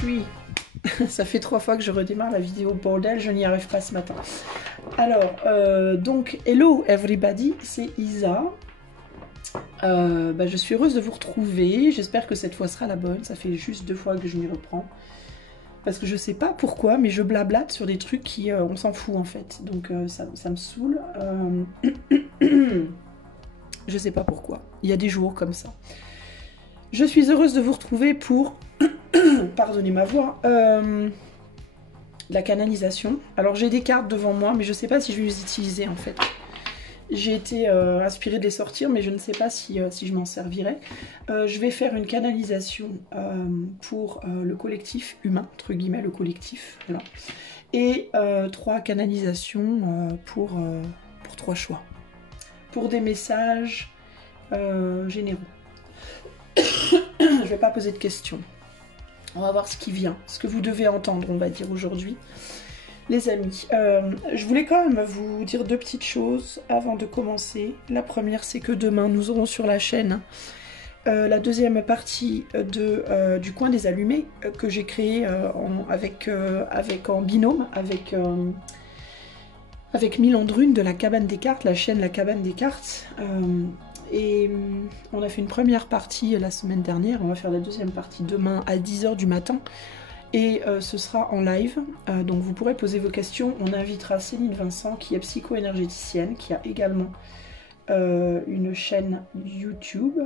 suis. Ça fait 3 fois que je redémarre la vidéo, bordel, je n'y arrive pas ce matin. Alors, donc, hello everybody, c'est Isa. Je suis heureuse de vous retrouver, j'espère que cette fois sera la bonne, ça fait juste 2 fois que je m'y reprends. Parce que je sais pas pourquoi, mais je blablate sur des trucs qui, on s'en fout en fait, donc ça me saoule. Je sais pas pourquoi, il y a des jours comme ça. Je suis heureuse de vous retrouver pour, pardonnez ma voix, la canalisation. Alors j'ai des cartes devant moi, mais je sais pas si je vais les utiliser en fait. J'ai été inspirée de les sortir, mais je ne sais pas si je m'en servirai. Je vais faire une canalisation pour le collectif humain, entre guillemets, le collectif. Voilà. Et 3 canalisations pour 3 choix. Pour des messages généraux. Je ne vais pas poser de questions. On va voir ce qui vient, ce que vous devez entendre, on va dire, aujourd'hui. Les amis, je voulais quand même vous dire 2 petites choses avant de commencer. La première, c'est que demain, nous aurons sur la chaîne la deuxième partie du coin des allumés que j'ai créé en binôme avec Milandrune de la Cabane des Cartes, la chaîne La Cabane des Cartes. Et on a fait une première partie la semaine dernière, on va faire la deuxième partie demain à 10 h du matin. Et ce sera en live, donc vous pourrez poser vos questions. On invitera Céline Vincent qui est psycho-énergéticienne, qui a également une chaîne YouTube.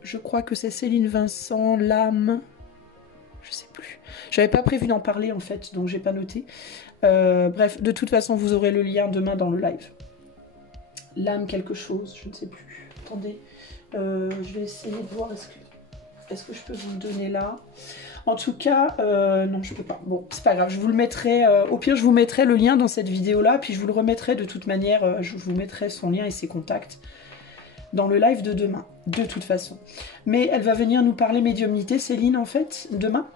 Je crois que c'est Céline Vincent, l'âme... Je sais plus. J'avais pas prévu d'en parler en fait, donc j'ai pas noté. Bref, de toute façon, vous aurez le lien demain dans le live. L'âme quelque chose, je ne sais plus. Attendez, je vais essayer de voir, est-ce que je peux vous le donner là? En tout cas, non, je peux pas. Bon, c'est pas grave, je vous le mettrai, au pire, je vous mettrai le lien dans cette vidéo-là, puis je vous le remettrai de toute manière, je vous mettrai son lien et ses contacts dans le live de demain, de toute façon. Mais elle va venir nous parler médiumnité, Céline, en fait, demain.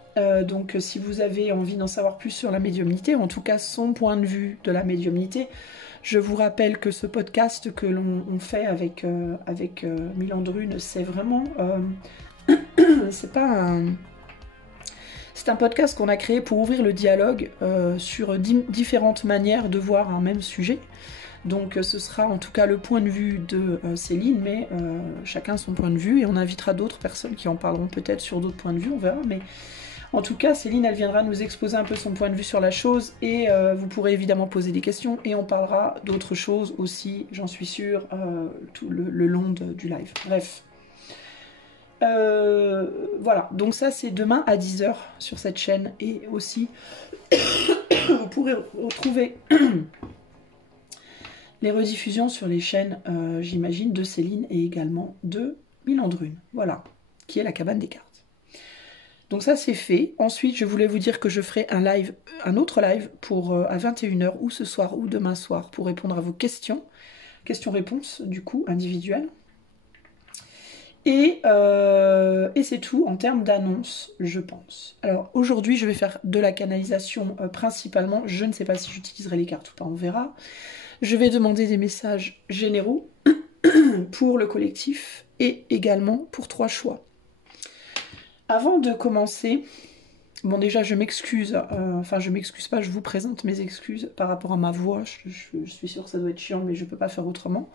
Donc, si vous avez envie d'en savoir plus sur la médiumnité, en tout cas, son point de vue de la médiumnité, je vous rappelle que ce podcast que l'on fait avec Milandrune, c'est vraiment... C'est un podcast qu'on a créé pour ouvrir le dialogue sur différentes manières de voir un même sujet. Donc ce sera en tout cas le point de vue de Céline, mais chacun son point de vue, et on invitera d'autres personnes qui en parleront peut-être sur d'autres points de vue, on verra. Mais en tout cas, Céline, elle viendra nous exposer un peu son point de vue sur la chose, et vous pourrez évidemment poser des questions, et on parlera d'autres choses aussi, j'en suis sûre, tout le long du live. Bref. Voilà, donc ça c'est demain à 10 h sur cette chaîne, et aussi vous pourrez retrouver les rediffusions sur les chaînes, j'imagine, de Céline et également de Milandrune, voilà, qui est la Cabane des Cartes. Donc ça c'est fait. Ensuite je voulais vous dire que je ferai un autre live pour à 21 h ou ce soir ou demain soir pour répondre à vos questions-réponses du coup individuelles. Et c'est tout en termes d'annonces, je pense. Alors aujourd'hui, je vais faire de la canalisation principalement. Je ne sais pas si j'utiliserai les cartes ou pas, on verra. Je vais demander des messages généraux pour le collectif et également pour 3 choix. Avant de commencer, bon déjà je m'excuse, enfin je m'excuse pas, je vous présente mes excuses par rapport à ma voix. Je suis sûre que ça doit être chiant, mais je peux pas faire autrement.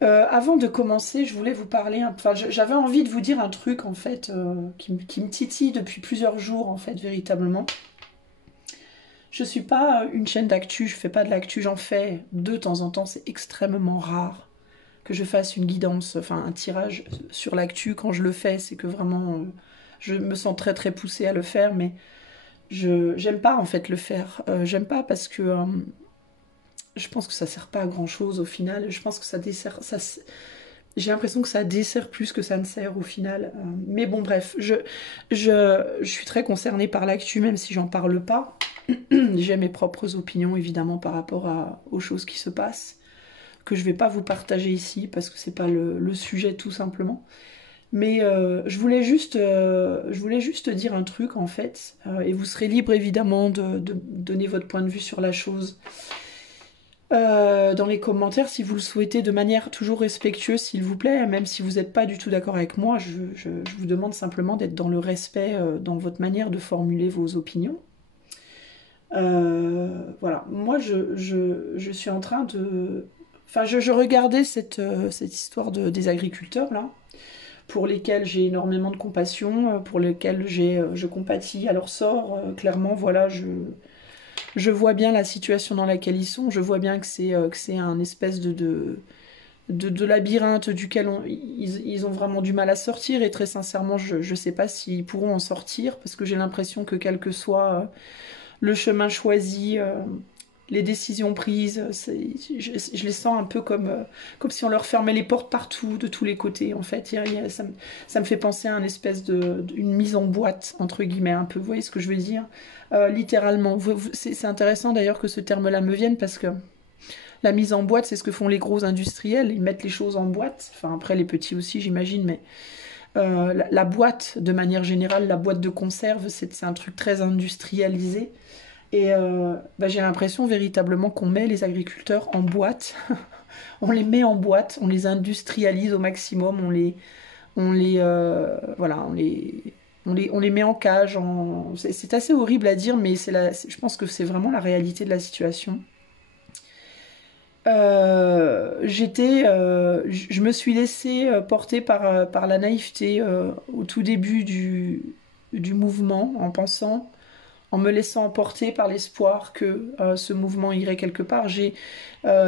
Avant de commencer, je voulais vous parler, enfin j'avais envie de vous dire un truc en fait qui me titille depuis plusieurs jours en fait véritablement. Je suis pas une chaîne d'actu, je fais pas de l'actu, j'en fais de temps en temps, c'est extrêmement rare que je fasse une guidance, enfin un tirage sur l'actu. Quand je le fais, c'est que vraiment je me sens très très poussée à le faire, mais j'aime pas en fait le faire. J'aime pas parce que je pense que ça sert pas à grand chose au final. Je pense que ça dessert, j'ai l'impression que ça dessert plus que ça ne sert au final. Mais bon, bref, je suis très concernée par l'actu, même si j'en parle pas. J'ai mes propres opinions, évidemment, par rapport aux choses qui se passent, que je vais pas vous partager ici, parce que c'est pas le sujet, tout simplement. Mais je voulais juste dire un truc, en fait, et vous serez libre, évidemment, de donner votre point de vue sur la chose. dans les commentaires si vous le souhaitez, de manière toujours respectueuse, s'il vous plaît. Même si vous n'êtes pas du tout d'accord avec moi, je vous demande simplement d'être dans le respect dans votre manière de formuler vos opinions. Voilà, moi je suis en train de... Enfin, je regardais cette histoire des agriculteurs là, pour lesquels j'ai énormément de compassion, pour lesquels je compatis à leur sort. Clairement, voilà, je vois bien la situation dans laquelle ils sont, je vois bien que c'est un espèce de labyrinthe duquel ils ont vraiment du mal à sortir, et très sincèrement, je ne sais pas s'ils pourront en sortir, parce que j'ai l'impression que quel que soit le chemin choisi, les décisions prises, je les sens un peu comme si on leur fermait les portes partout, de tous les côtés, en fait. Ça me fait penser à une espèce une mise en boîte, entre guillemets, un peu. Vous voyez ce que je veux dire? Littéralement. C'est intéressant d'ailleurs que ce terme-là me vienne, parce que la mise en boîte, c'est ce que font les gros industriels. Ils mettent les choses en boîte. Enfin, après, les petits aussi, j'imagine, mais la boîte, de manière générale, la boîte de conserve, c'est un truc très industrialisé. Et bah, j'ai l'impression véritablement qu'on met les agriculteurs en boîte. On les met en boîte, on les industrialise au maximum, voilà, on les met en cage. C'est assez horrible à dire, mais je pense que c'est vraiment la réalité de la situation. Je me suis laissée porter par la naïveté au tout début du mouvement, en me laissant emporter par l'espoir que ce mouvement irait quelque part. J'ai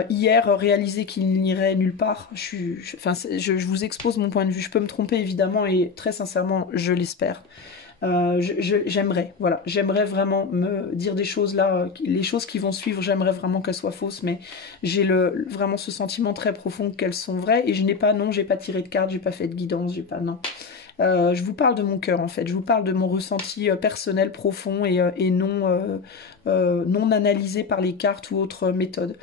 hier réalisé qu'il n'irait nulle part. Enfin, je vous expose mon point de vue. Je peux me tromper évidemment, et très sincèrement, je l'espère. J'aimerais, voilà, j'aimerais vraiment me dire des choses là, les choses qui vont suivre, j'aimerais vraiment qu'elles soient fausses, mais j'ai vraiment ce sentiment très profond qu'elles sont vraies, et je n'ai pas, non, j'ai pas tiré de carte, j'ai pas fait de guidance, j'ai pas, non. Je vous parle de mon cœur, en fait, je vous parle de mon ressenti personnel profond, et non analysé par les cartes ou autres méthodes.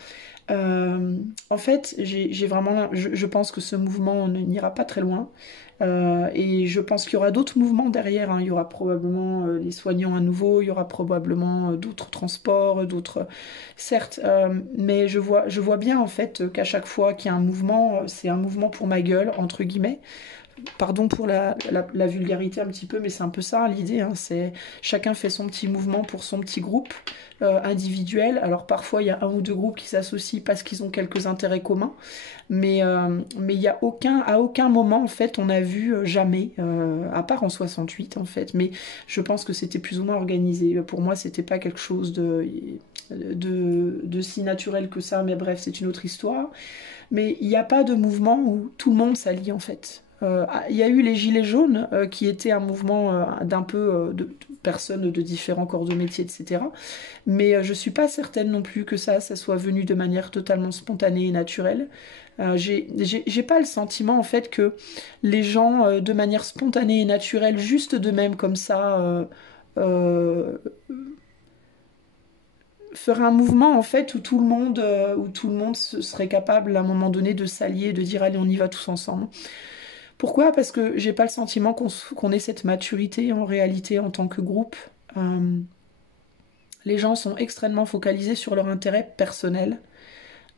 En fait, j'ai vraiment, je pense que ce mouvement n'ira pas très loin. Et je pense qu'il y aura d'autres mouvements derrière, hein. Il y aura probablement les soignants à nouveau, il y aura probablement d'autres transports, d'autres... Certes, mais je vois bien en fait qu'à chaque fois qu'il y a un mouvement, c'est un mouvement pour ma gueule, entre guillemets. Pardon pour la vulgarité un petit peu, mais c'est un peu ça l'idée, hein. C'est chacun fait son petit mouvement pour son petit groupe individuel. Alors parfois il y a un ou deux groupes qui s'associent parce qu'ils ont quelques intérêts communs, mais il y a à aucun moment en fait on a vu jamais, à part en 68 en fait. Mais je pense que c'était plus ou moins organisé. Pour moi c'était pas quelque chose de si naturel que ça, mais bref, c'est une autre histoire. Mais il n'y a pas de mouvement où tout le monde s'allie en fait. Il y a eu les Gilets jaunes, qui étaient un mouvement d'un peu de personnes de différents corps de métier, etc. Mais je suis pas certaine non plus que ça soit venu de manière totalement spontanée et naturelle. J'ai pas le sentiment en fait que les gens, de manière spontanée et naturelle, juste de même comme ça, euh, feraient un mouvement en fait où tout le monde serait capable à un moment donné de s'allier, de dire allez on y va tous ensemble. Pourquoi? Parce que j'ai pas le sentiment qu'on ait cette maturité en réalité en tant que groupe. Euh, les gens sont extrêmement focalisés sur leur intérêt personnel,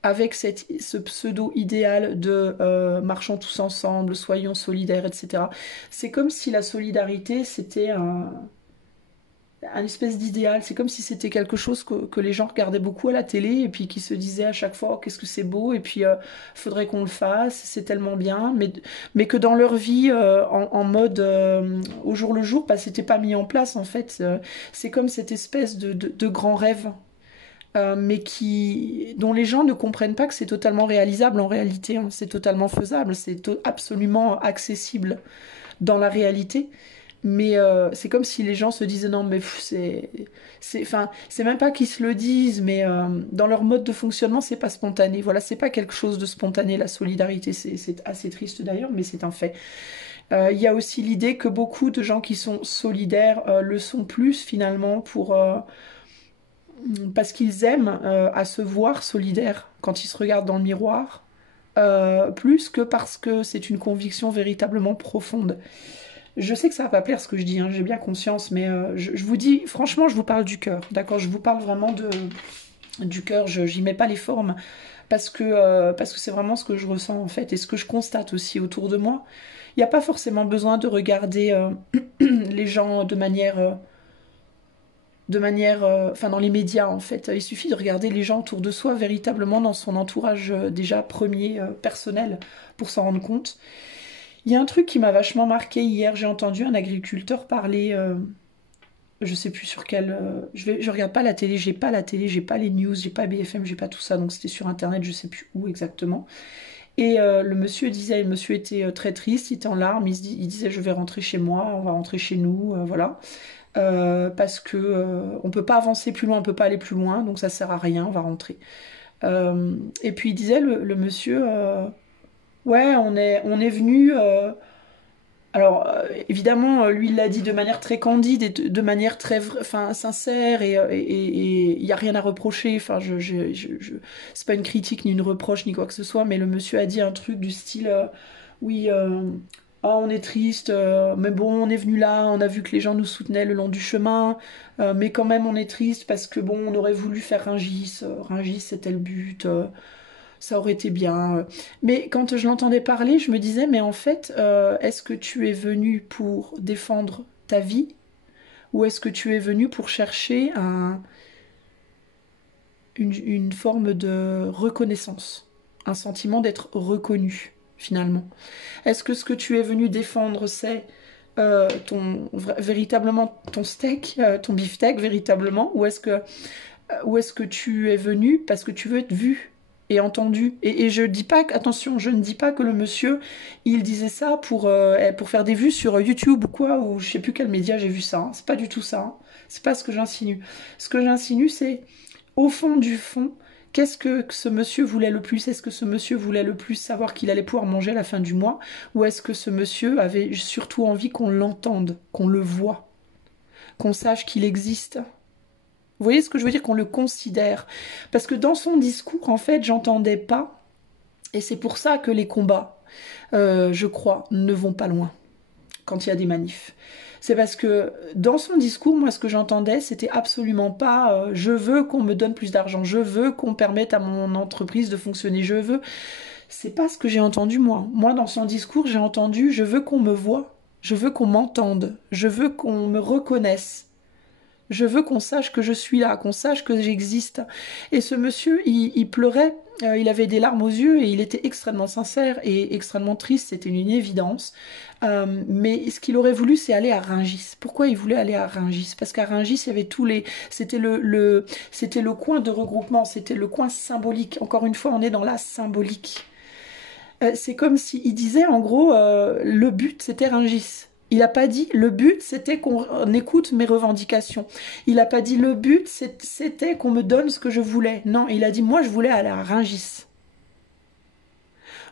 avec ce pseudo-idéal de marchons tous ensemble, soyons solidaires, etc. C'est comme si la solidarité, c'était un espèce d'idéal. C'est comme si c'était quelque chose que les gens regardaient beaucoup à la télé, et puis qui se disaient à chaque fois, oh, qu'est-ce que c'est beau, et puis faudrait qu'on le fasse, c'est tellement bien, mais que dans leur vie, en mode au jour le jour, bah, c'était pas mis en place en fait. C'est comme cette espèce de grand rêve. Mais dont les gens ne comprennent pas que c'est totalement réalisable en réalité, hein. C'est totalement faisable, c'est absolument accessible dans la réalité. Mais c'est comme si les gens se disaient non, mais enfin, c'est même pas qu'ils se le disent, mais dans leur mode de fonctionnement, c'est pas spontané. Voilà, c'est pas quelque chose de spontané, la solidarité. C'est assez triste d'ailleurs, mais c'est un fait. Il y a aussi l'idée que beaucoup de gens qui sont solidaires le sont plus finalement parce qu'ils aiment à se voir solidaires quand ils se regardent dans le miroir, plus que parce que c'est une conviction véritablement profonde. Je sais que ça va pas plaire ce que je dis, hein, j'ai bien conscience, mais je vous dis, franchement, je vous parle du cœur, d'accord? Je vous parle vraiment du cœur, j'y mets pas les formes parce que c'est vraiment ce que je ressens en fait et ce que je constate aussi autour de moi. Il n'y a pas forcément besoin de regarder les gens enfin dans les médias en fait. Il suffit de regarder les gens autour de soi véritablement dans son entourage déjà premier personnel pour s'en rendre compte. Il y a un truc qui m'a vachement marqué hier. J'ai entendu un agriculteur parler. Je sais plus sur quel. Je regarde pas la télé. J'ai pas la télé. J'ai pas les news. J'ai pas BFM. J'ai pas tout ça. Donc c'était sur internet. Je sais plus où exactement. Et le monsieur était très triste. Il était en larmes. Il disait je vais rentrer chez moi. On va rentrer chez nous. Voilà. Parce que on peut pas avancer plus loin. On peut pas aller plus loin. Donc ça sert à rien. On va rentrer. Et puis il disait le monsieur. Ouais, on est venu. Alors, évidemment, lui, il l'a dit de manière très candide et de manière très enfin, sincère et il n'y a rien à reprocher. Enfin, c'est pas une critique ni une reproche ni quoi que ce soit, mais le monsieur a dit un truc du style oui, ah, on est triste, mais bon, on est venu là, on a vu que les gens nous soutenaient le long du chemin, mais quand même, on est triste parce que bon, on aurait voulu faire Rungis, Rungis, c'était le but. Ça aurait été bien. Mais quand je l'entendais parler, je me disais, mais en fait, est-ce que tu es venu pour défendre ta vie ou est-ce que tu es venu pour chercher une forme de reconnaissance, un sentiment d'être reconnu, finalement? Est-ce que ce que tu es venu défendre, c'est véritablement ton steak, ton beefsteak, véritablement, ou est-ce que tu es venu parce que tu veux être vu et entendu? Et je dis pas, attention, je ne dis pas que le monsieur, il disait ça pour faire des vues sur YouTube ou quoi, ou je sais plus quel média j'ai vu ça. Hein. C'est pas du tout ça. Hein. C'est pas ce que j'insinue. Ce que j'insinue, c'est au fond du fond, qu'est-ce que ce monsieur voulait le plus? Est-ce que ce monsieur voulait le plus savoir qu'il allait pouvoir manger à la fin du mois? Ou est-ce que ce monsieur avait surtout envie qu'on l'entende, qu'on le voie, qu'on sache qu'il existe? Vous voyez ce que je veux dire? Qu'on le considère. Parce que dans son discours, en fait, j'entendais pas, et c'est pour ça que les combats, je crois, ne vont pas loin quand il y a des manifs. C'est parce que dans son discours, moi, ce que j'entendais, c'était absolument pas je veux qu'on me donne plus d'argent, je veux qu'on permette à mon entreprise de fonctionner, je veux. C'est pas ce que j'ai entendu, moi. Moi, dans son discours, j'ai entendu je veux qu'on me voie, je veux qu'on m'entende, je veux qu'on me reconnaisse. Je veux qu'on sache que je suis là, qu'on sache que j'existe. Et ce monsieur, il pleurait, il avait des larmes aux yeux et il était extrêmement sincère et extrêmement triste, c'était une évidence. Mais ce qu'il aurait voulu, c'est aller à Rungis. Pourquoi il voulait aller à Rungis? Parce qu'à Rungis, il y avait tous les... C'était le coin de regroupement, c'était le coin symbolique. Encore une fois, on est dans la symbolique. C'est comme s'il disait, en gros, le but, c'était Rungis. Il n'a pas dit le but c'était qu'on écoute mes revendications. Il n'a pas dit le but c'était qu'on me donne ce que je voulais. Non, il a dit moi je voulais aller à Rungis.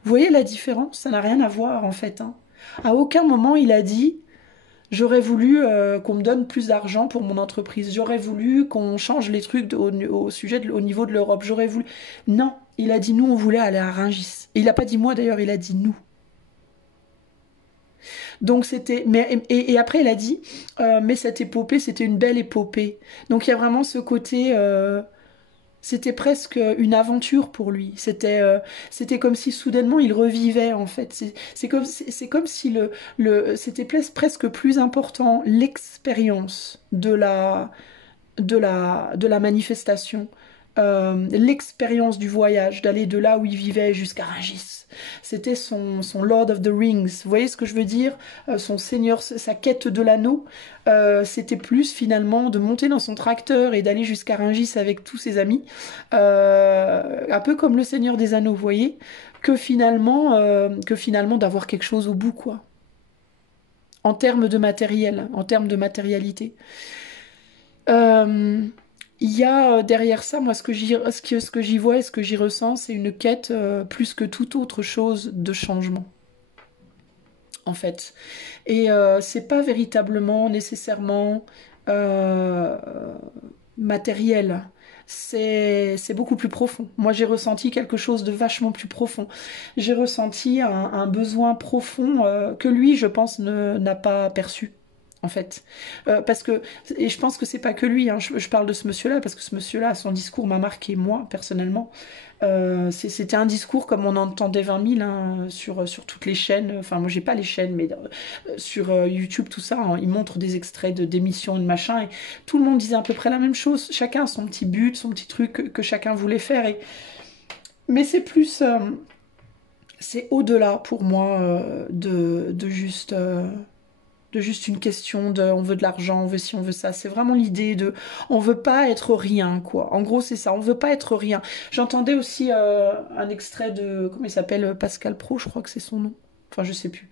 Vous voyez la différence? Ça n'a rien à voir en fait. Hein. À aucun moment il a dit j'aurais voulu qu'on me donne plus d'argent pour mon entreprise. J'aurais voulu qu'on change les trucs au niveau de l'Europe. J'aurais voulu. Non, il a dit nous on voulait aller à Rungis. Et il n'a pas dit moi d'ailleurs, il a dit nous. Donc c'était, et après il a dit, mais cette épopée c'était une belle épopée. Donc il y a vraiment ce côté, c'était presque une aventure pour lui. C'était comme si soudainement il revivait en fait. C'est comme si c'était presque plus important l'expérience de la manifestation. L'expérience du voyage, d'aller de là où il vivait jusqu'à Rungis. C'était son Lord of the Rings. Vous voyez ce que je veux dire? Son seigneur, sa quête de l'anneau. C'était plus finalement de monter dans son tracteur et d'aller jusqu'à Rungis avec tous ses amis. Un peu comme le Seigneur des Anneaux, vous voyez? Que finalement d'avoir quelque chose au bout, quoi. En termes de matériel, en termes de matérialité. Il y a derrière ça, moi, ce que j'y vois et ce que j'y ressens, c'est une quête plus que toute autre chose de changement, en fait. Et c'est pas véritablement nécessairement euh, matériel. C'est beaucoup plus profond. Moi, j'ai ressenti quelque chose de vachement plus profond. J'ai ressenti un besoin profond que lui, je pense, n'a pas perçu. en fait. Parce que, et je pense que c'est pas que lui, hein, je parle de ce monsieur-là, parce que ce monsieur-là, son discours m'a marqué, moi, personnellement. C'était un discours comme on entendait 20 000 hein, sur toutes les chaînes. Enfin, moi, j'ai pas les chaînes, mais sur YouTube, tout ça, hein, ils montrent des extraits d'émissions, de machin, et tout le monde disait à peu près la même chose. Chacun a son petit but, son petit truc que chacun voulait faire. Mais c'est plus... c'est au-delà pour moi de juste une question de on veut de l'argent, on veut ci, on veut ça. C'est vraiment l'idée de on veut pas être rien, quoi. En gros, c'est ça, on veut pas être rien. J'entendais aussi un extrait de, comment il s'appelle, Pascal Pro, je crois que c'est son nom. Enfin, je sais plus.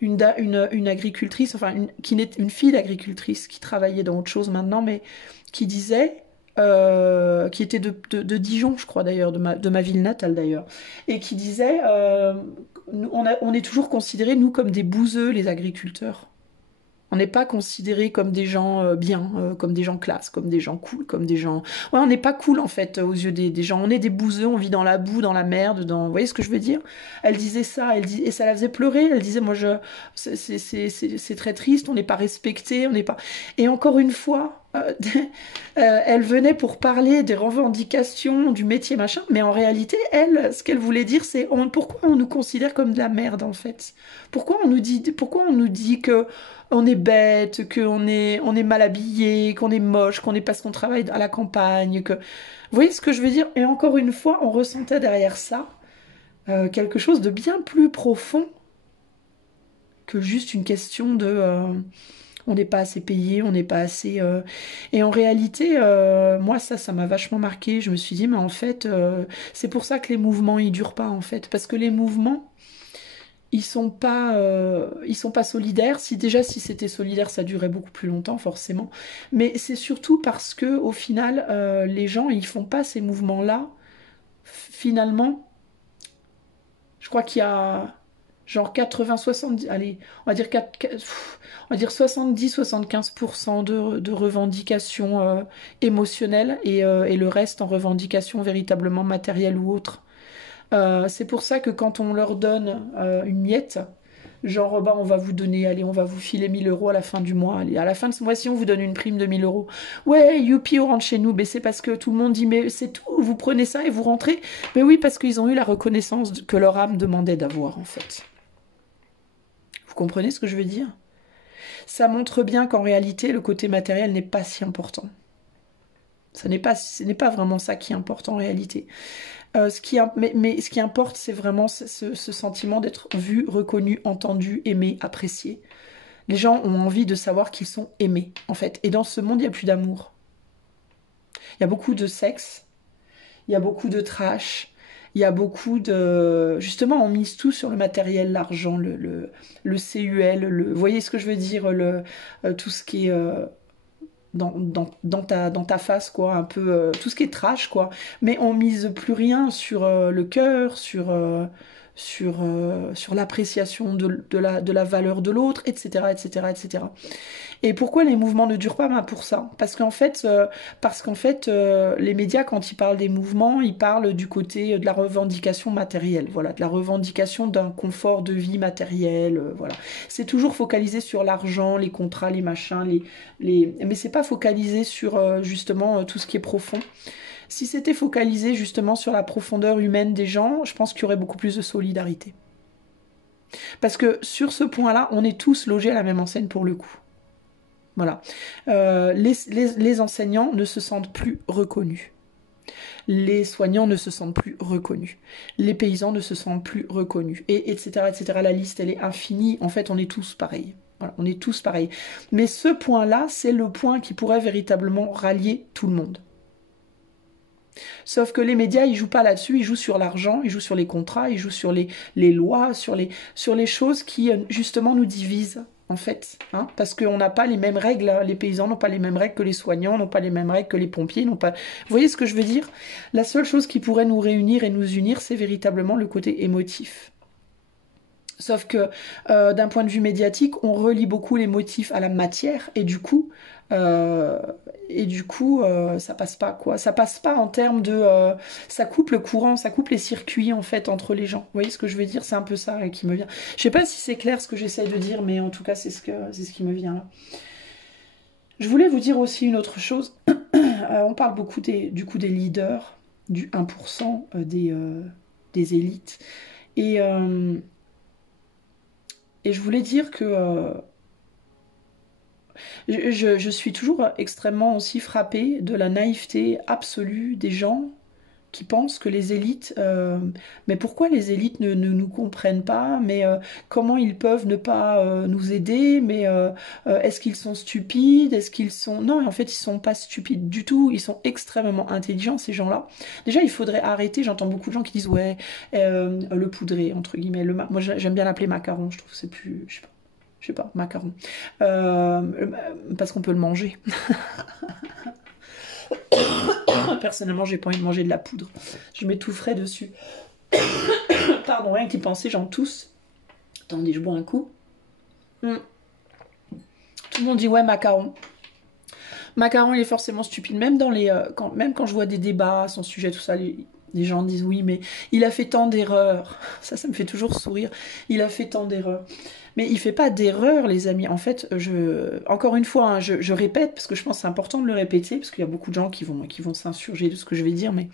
Une agricultrice, enfin, une fille d'agricultrice qui travaillait dans autre chose maintenant, mais qui disait. Qui était de Dijon, je crois d'ailleurs, de ma ville natale d'ailleurs, et qui disait on est toujours considérés, nous, comme des bouseux, les agriculteurs. On n'est pas considérés comme des gens bien, comme des gens classe, comme des gens cool, comme des gens... Ouais, on n'est pas cool en fait aux yeux des gens. On est des bouseux, on vit dans la boue, dans la merde, dans... Vous voyez ce que je veux dire? Elle disait ça, et ça la faisait pleurer. Elle disait, moi, c'est très triste, on n'est pas respecté, on n'est pas... Et encore une fois, elle venait pour parler des revendications, du métier, machin, mais en réalité, elle, ce qu'elle voulait dire, c'est pourquoi on nous considère comme de la merde en fait? Pourquoi on nous dit que on est bête, on est mal habillé, qu'on est moche, qu'on est parce qu'on travaille à la campagne, que... Vous voyez ce que je veux dire? Et encore une fois, on ressentait derrière ça quelque chose de bien plus profond que juste une question de on n'est pas assez payé, on n'est pas assez... Et en réalité, moi, ça m'a vachement marqué. Je me suis dit, mais en fait, c'est pour ça que les mouvements, ils durent pas, en fait. Parce que les mouvements, ils sont pas solidaires. Si c'était solidaire, ça durait beaucoup plus longtemps, forcément. Mais c'est surtout parce que, au final, les gens, ils font pas ces mouvements-là. Finalement, je crois qu'il y a genre 80, 70, allez, on va dire, on va dire 70-75% de revendications émotionnelles et le reste en revendications véritablement matérielles ou autres. C'est pour ça que quand on leur donne une miette, genre bah, on va vous donner, allez, on va vous filer 1 000 € à la fin du mois, allez, à la fin de ce mois-ci, on vous donne une prime de 1 000 €. Ouais, youpi, on rentre chez nous, mais c'est parce que tout le monde dit, mais c'est tout, vous prenez ça et vous rentrez. Mais oui, parce qu'ils ont eu la reconnaissance que leur âme demandait d'avoir, en fait. Vous comprenez ce que je veux dire? Ça montre bien qu'en réalité, le côté matériel n'est pas si important. Ce n'est pas vraiment ça qui importe en réalité. Mais ce qui importe, c'est vraiment ce sentiment d'être vu, reconnu, entendu, aimé, apprécié. Les gens ont envie de savoir qu'ils sont aimés, en fait. Et dans ce monde, il n'y a plus d'amour. Il y a beaucoup de sexe, il y a beaucoup de trash, il y a beaucoup de... Justement, on mise tout sur le matériel, l'argent, le CUL, vous voyez ce que je veux dire, tout ce qui est... dans ta face, quoi, un peu tout ce qui est trash, quoi. Mais on mise plus rien sur le cœur, sur l'appréciation de la valeur de l'autre, etc., etc., etc. Et pourquoi les mouvements ne durent pas? Ben pour ça. Parce qu'en fait les médias, quand ils parlent des mouvements, ils parlent du côté de la revendication matérielle, voilà, de la revendication d'un confort de vie matériel, voilà. C'est toujours focalisé sur l'argent, les contrats, les machins, mais c'est pas focalisé sur justement tout ce qui est profond. Si c'était focalisé justement sur la profondeur humaine des gens, je pense qu'il y aurait beaucoup plus de solidarité. Parce que sur ce point-là, on est tous logés à la même enseigne pour le coup. Voilà. Les enseignants ne se sentent plus reconnus. Les soignants ne se sentent plus reconnus. Les paysans ne se sentent plus reconnus. Et etc., etc. La liste, elle est infinie. En fait, on est tous pareils. Voilà, on est tous pareils. Mais ce point-là, c'est le point qui pourrait véritablement rallier tout le monde. Sauf que les médias, ils jouent pas là-dessus, ils jouent sur l'argent, ils jouent sur les contrats, ils jouent sur les lois, sur les choses qui, justement, nous divisent, en fait. Hein, parce qu'on n'a pas les mêmes règles, hein. Les paysans n'ont pas les mêmes règles que les soignants, n'ont pas les mêmes règles que les pompiers, n'ont pas... Vous voyez ce que je veux dire? La seule chose qui pourrait nous réunir et nous unir, c'est véritablement le côté émotif. Sauf que d'un point de vue médiatique, on relie beaucoup les motifs à la matière et du coup, ça passe pas quoi. Ça passe pas en termes de, ça coupe le courant, ça coupe les circuits en fait entre les gens. Vous voyez ce que je veux dire? C'est un peu ça qui me vient. Je sais pas si c'est clair ce que j'essaie de dire, mais en tout cas c'est ce qui me vient là. Je voulais vous dire aussi une autre chose. On parle beaucoup du coup des leaders, du 1% des élites. Et, euh, et je voulais dire que je suis toujours extrêmement aussi frappée de la naïveté absolue des gens qui pensent que les élites, mais pourquoi les élites ne nous comprennent pas, mais comment ils peuvent ne pas nous aider, mais est-ce qu'ils sont stupides, est-ce qu'ils sont... Non, en fait, ils sont pas stupides du tout, ils sont extrêmement intelligents, ces gens-là. Déjà, il faudrait arrêter, j'entends beaucoup de gens qui disent, ouais, le poudré, entre guillemets, moi j'aime bien l'appeler macaron, je trouve que c'est plus... Je sais pas, macaron. Parce qu'on peut le manger. Personnellement, j'ai pas envie de manger de la poudre. Je m'étoufferais dessus. Pardon, rien qu'y penser, j'en tousse. Attendez, je bois un coup. Mm. Tout le monde dit ouais, macaron. Macaron, il est forcément stupide. Même même quand je vois des débats à son sujet, tout ça, les gens disent oui, mais il a fait tant d'erreurs. Ça me fait toujours sourire. Il a fait tant d'erreurs. Mais il fait pas d'erreurs, les amis. En fait, encore une fois, hein, je répète, parce que je pense que c'est important de le répéter, parce qu'il y a beaucoup de gens qui vont s'insurger de ce que je vais dire, mais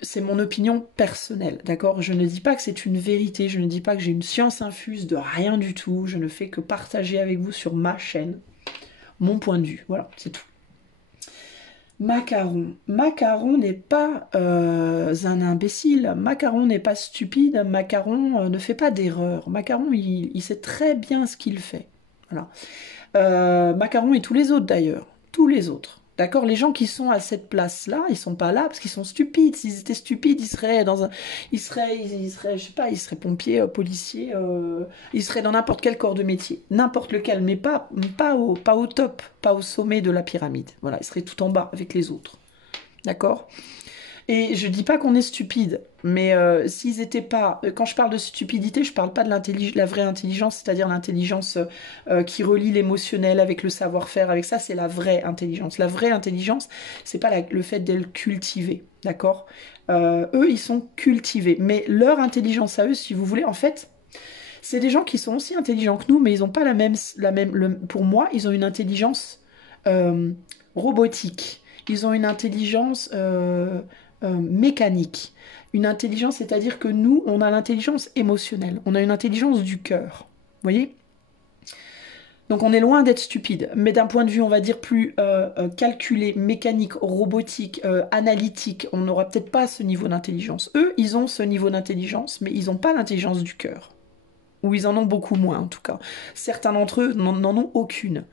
c'est mon opinion personnelle, d'accord? Je ne dis pas que c'est une vérité, je ne dis pas que j'ai une science infuse de rien du tout, je ne fais que partager avec vous sur ma chaîne mon point de vue, voilà, c'est tout. Macaron. Macaron n'est pas un imbécile, Macaron n'est pas stupide, Macaron ne fait pas d'erreur. Macaron, il sait très bien ce qu'il fait. Voilà. Macaron et tous les autres d'ailleurs. Tous les autres. D'accord? Les gens qui sont à cette place-là, ils sont pas là parce qu'ils sont stupides. S'ils étaient stupides, ils seraient dans un. Je sais pas, ils seraient pompiers, policiers, ils seraient dans n'importe quel corps de métier. N'importe lequel, mais pas au top, pas au sommet de la pyramide. Voilà, ils seraient tout en bas avec les autres. D'accord? Et je dis pas qu'on est stupide, mais s'ils étaient pas, quand je parle de stupidité, je parle pas de la vraie intelligence, c'est-à-dire l'intelligence qui relie l'émotionnel avec le savoir-faire, avec ça, c'est la vraie intelligence. La vraie intelligence, c'est pas le fait d'être cultivé, d'accord? Eux, ils sont cultivés, mais leur intelligence à eux, si vous voulez, en fait, c'est des gens qui sont aussi intelligents que nous, mais ils ont pas pour moi, ils ont une intelligence euh, robotique. Ils ont une intelligence mécanique. Une intelligence, c'est-à-dire que nous, on a l'intelligence émotionnelle. On a une intelligence du cœur. Vous voyez? Donc on est loin d'être stupide, mais d'un point de vue, on va dire, plus calculé, mécanique, robotique, analytique, on n'aura peut-être pas ce niveau d'intelligence. Eux, ils ont ce niveau d'intelligence, mais ils n'ont pas l'intelligence du cœur. Ou ils en ont beaucoup moins, en tout cas. Certains d'entre eux n'en ont aucune.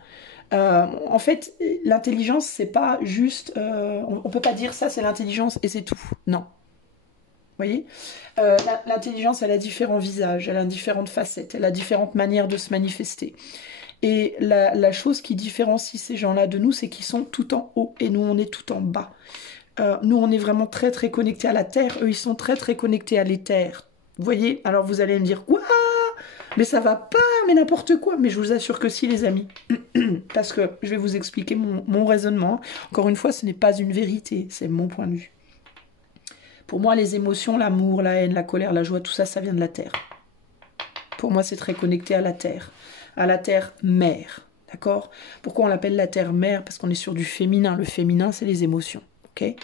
En fait, l'intelligence, c'est pas juste... on peut pas dire ça, c'est l'intelligence et c'est tout. Non. Vous voyez? L'intelligence, elle a différents visages, elle a différentes facettes, elle a différentes manières de se manifester. Et la chose qui différencie ces gens-là de nous, c'est qu'ils sont tout en haut et nous, on est tout en bas. Nous, on est vraiment très, très connectés à la Terre. Eux, ils sont très, très connectés à l'éther. Vous voyez? Alors, vous allez me dire, quoi? Mais ça va pas, mais n'importe quoi. Mais je vous assure que si, les amis. Parce que je vais vous expliquer mon raisonnement. Encore une fois, ce n'est pas une vérité, c'est mon point de vue. Pour moi, les émotions, l'amour, la haine, la colère, la joie, tout ça, ça vient de la terre. Pour moi, c'est très connecté à la terre mère. D'accord? Pourquoi on l'appelle la terre mère? Parce qu'on est sur du féminin. Le féminin, c'est les émotions. Ok?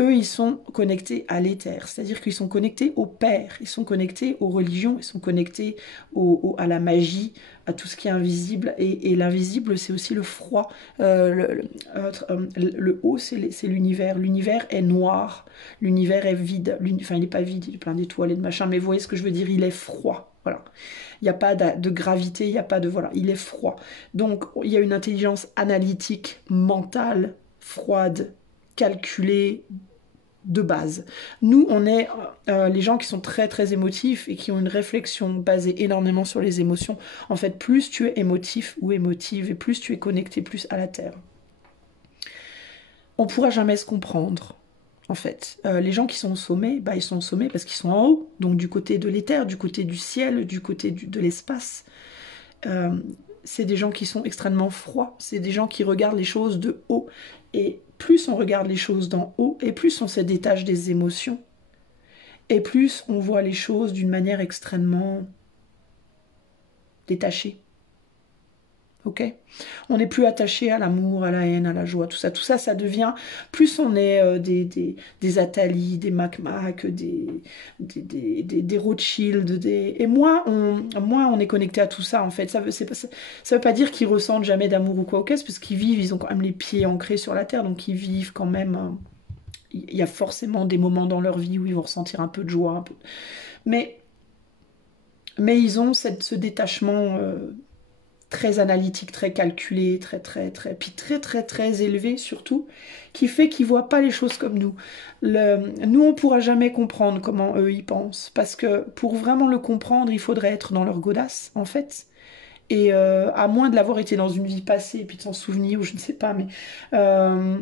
Eux, ils sont connectés à l'éther, c'est-à-dire qu'ils sont connectés au Père, ils sont connectés aux religions, ils sont connectés à la magie, à tout ce qui est invisible. Et l'invisible, c'est aussi le froid. Le haut, c'est l'univers. L'univers est noir, l'univers est vide. Enfin, il n'est pas vide, il est plein d'étoiles et de machin, mais vous voyez ce que je veux dire, il est froid. Voilà. Il n'y a pas de gravité, il n'y a pas de... Voilà, il est froid. Donc, il y a une intelligence analytique, mentale, froide, calculée, de base. Nous, on est les gens qui sont très très émotifs et qui ont une réflexion basée énormément sur les émotions. En fait, plus tu es émotif ou émotive et plus tu es connecté plus à la terre. On ne pourra jamais se comprendre. En fait, les gens qui sont au sommet, bah, ils sont au sommet parce qu'ils sont en haut, donc du côté de l'éther, du côté du ciel, du côté de l'espace. C'est des gens qui sont extrêmement froids, c'est des gens qui regardent les choses de haut. Et plus on regarde les choses d'en haut, et plus on se détache des émotions, et plus on voit les choses d'une manière extrêmement détachée. ok? On n'est plus attaché à l'amour, à la haine, à la joie, tout ça. Tout ça, ça devient... Plus on est des Attali, des Mac-Mac, des Rothschild, et moins on est connecté à tout ça, en fait. Ça veut pas dire qu'ils ressentent jamais d'amour ou quoi, ok? C'est parce qu'ils vivent, ils ont quand même les pieds ancrés sur la terre, donc ils vivent quand même... il y a forcément des moments dans leur vie où ils vont ressentir un peu de joie, un peu... Mais, mais ils ont ce détachement très analytique, très calculé, puis très élevé surtout, qui fait qu'ils voient pas les choses comme nous. Nous, on pourra jamais comprendre comment eux ils pensent, parce que pour vraiment le comprendre, il faudrait être dans leur godasse, en fait. Et à moins de l'avoir été dans une vie passée, et puis de s'en souvenir, ou je ne sais pas, mais euh,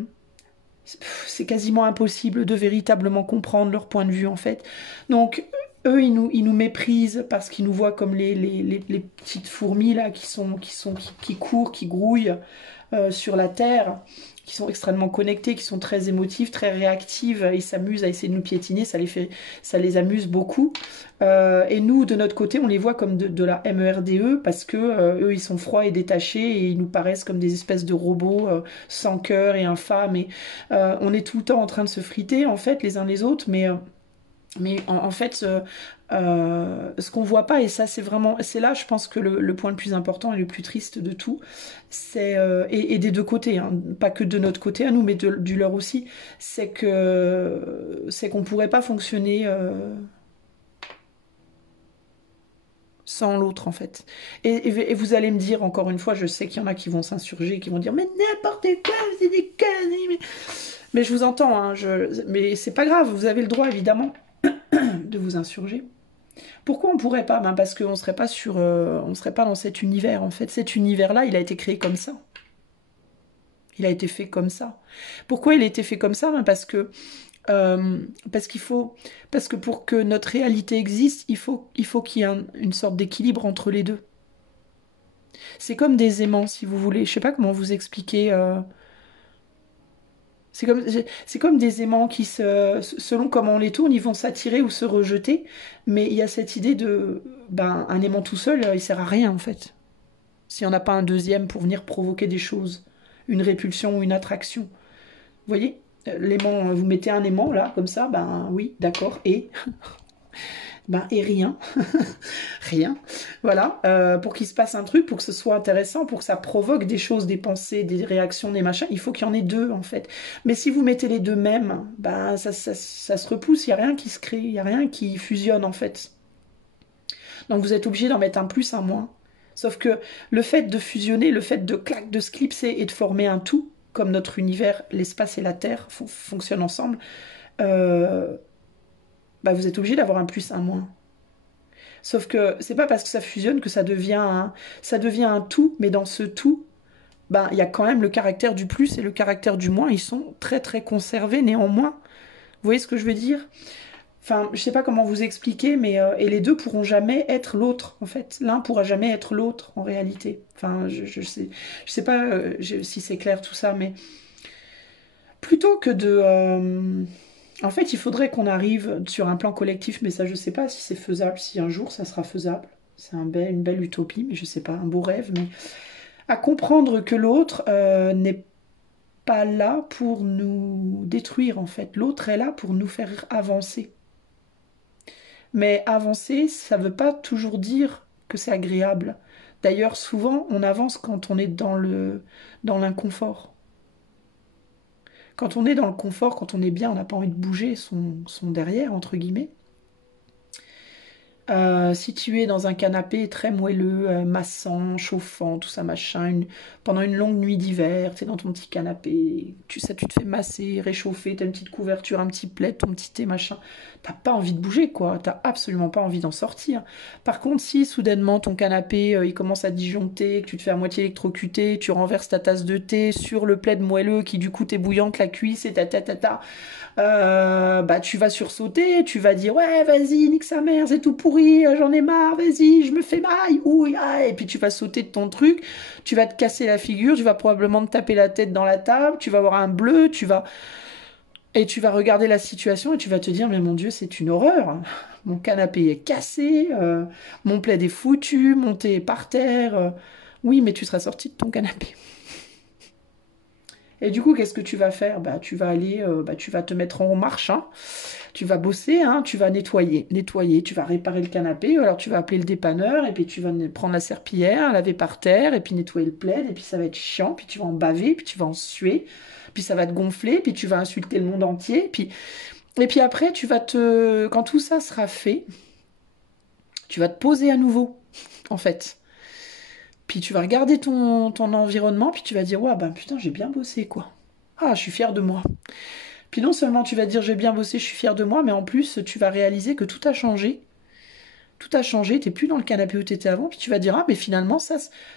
c'est quasiment impossible de véritablement comprendre leur point de vue, en fait. Donc, eux, ils nous méprisent parce qu'ils nous voient comme les petites fourmis, là, qui courent, qui grouillent sur la terre, qui sont extrêmement connectées, qui sont très émotives, très réactives. Ils s'amusent à essayer de nous piétiner, ça les amuse beaucoup. Et nous, de notre côté, on les voit comme de la MERDE parce que eux, ils sont froids et détachés et ils nous paraissent comme des espèces de robots sans cœur et infâmes. Et on est tout le temps en train de se friter, en fait, les uns les autres, mais en fait, ce qu'on voit pas, et ça c'est là, je pense que le point le plus important et le plus triste de tout, et des deux côtés, hein, pas que de notre côté à nous, mais du leur aussi, c'est qu'on pourrait pas fonctionner sans l'autre en fait. Et vous allez me dire, encore une fois, je sais qu'il y en a qui vont s'insurger, qui vont dire, mais n'importe quoi, c'est des conneries, mais je vous entends, hein, mais c'est pas grave, vous avez le droit évidemment de vous insurger. Pourquoi on pourrait pas? Ben parce qu'on serait pas on serait pas dans cet univers en fait. Cet univers-là, il a été créé comme ça. Il a été fait comme ça. Pourquoi il a été fait comme ça? Ben euh, parce qu'il faut, parce que pour que notre réalité existe, il faut qu'il y ait une sorte d'équilibre entre les deux. C'est comme des aimants, si vous voulez. Je sais pas comment vous expliquer. C'est comme des aimants qui, selon comment on les tourne, ils vont s'attirer ou se rejeter. Mais il y a cette idée ben, un aimant tout seul, il sert à rien en fait. S'il n'y en a pas un deuxième pour venir provoquer des choses, une répulsion ou une attraction. Vous voyez, l'aimant, vous mettez un aimant là, comme ça, ben oui, d'accord, et rien, rien, voilà, pour qu'il se passe un truc, pour que ce soit intéressant, pour que ça provoque des choses, des pensées, des réactions, des machins, il faut qu'il y en ait deux en fait. Mais si vous mettez les deux mêmes, ben ça se repousse, il n'y a rien qui se crée, il n'y a rien qui fusionne en fait. Donc vous êtes obligé d'en mettre un plus, un moins. Sauf que le fait de fusionner, le fait de se clipser et de former un tout, comme notre univers, l'espace et la Terre fonctionnent ensemble, euh, bah vous êtes obligé d'avoir un plus, un moins. Sauf que c'est pas parce que ça fusionne que ça devient un tout, mais dans ce tout, ben, il y a quand même le caractère du plus et le caractère du moins, ils sont très conservés néanmoins. Vous voyez ce que je veux dire? Enfin, je sais pas comment vous expliquer, mais et les deux pourront jamais être l'autre, en fait. L'un pourra jamais être l'autre, en réalité. Enfin, je sais pas si c'est clair tout ça, mais plutôt que en fait, il faudrait qu'on arrive sur un plan collectif, mais ça, je sais pas si c'est faisable, si un jour ça sera faisable. C'est une belle utopie, mais je sais pas, un beau rêve, mais à comprendre que l'autre n'est pas là pour nous détruire, en fait. L'autre est là pour nous faire avancer. Mais avancer, ça ne veut pas toujours dire que c'est agréable. D'ailleurs, souvent, on avance quand on est dans l'inconfort. Quand on est dans le confort, quand on est bien, on n'a pas envie de bouger son derrière, entre guillemets. Si tu es dans un canapé très moelleux, massant, chauffant, tout ça machin, pendant une longue nuit d'hiver, tu es dans ton petit canapé, tu sais, tu te fais masser, réchauffer, t'as une petite couverture, un petit plaid, ton petit thé machin, t'as pas envie de bouger quoi, t'as absolument pas envie d'en sortir. Par contre, si soudainement ton canapé il commence à disjoncter, que tu te fais à moitié électrocuter, tu renverses ta tasse de thé sur le plaid moelleux qui du coup t'est bouillante la cuisse et bah tu vas sursauter, tu vas dire ouais vas-y nique sa mère c'est tout pourri, j'en ai marre, vas-y je me fais mal, ouille, ah, et puis tu vas sauter de ton truc, tu vas te casser la figure, tu vas probablement te taper la tête dans la table, tu vas avoir un bleu, tu vas regarder la situation et tu vas te dire mais mon Dieu c'est une horreur, mon canapé est cassé, mon plaid est foutu, mon thé est par terre, Oui, mais tu seras sorti de ton canapé. Et du coup, qu'est-ce que tu vas faire? Bah, tu vas aller, tu vas te mettre en marche, hein. Tu vas bosser, hein, tu vas nettoyer, tu vas réparer le canapé, ou alors tu vas appeler le dépanneur, et puis tu vas prendre la serpillière, laver par terre, et puis nettoyer le plaid, et puis ça va être chiant, puis tu vas en baver, puis tu vas en suer, puis ça va te gonfler, puis tu vas insulter le monde entier, et puis après, quand tout ça sera fait, tu vas te poser à nouveau, en fait. Puis tu vas regarder ton environnement, puis tu vas dire, ouais, ben putain, j'ai bien bossé, quoi. Ah, je suis fière de moi. Puis non seulement tu vas dire j'ai bien bossé, je suis fière de moi, mais en plus tu vas réaliser que tout a changé. Tout a changé, t'es plus dans le canapé où t'étais avant, puis tu vas dire ah mais finalement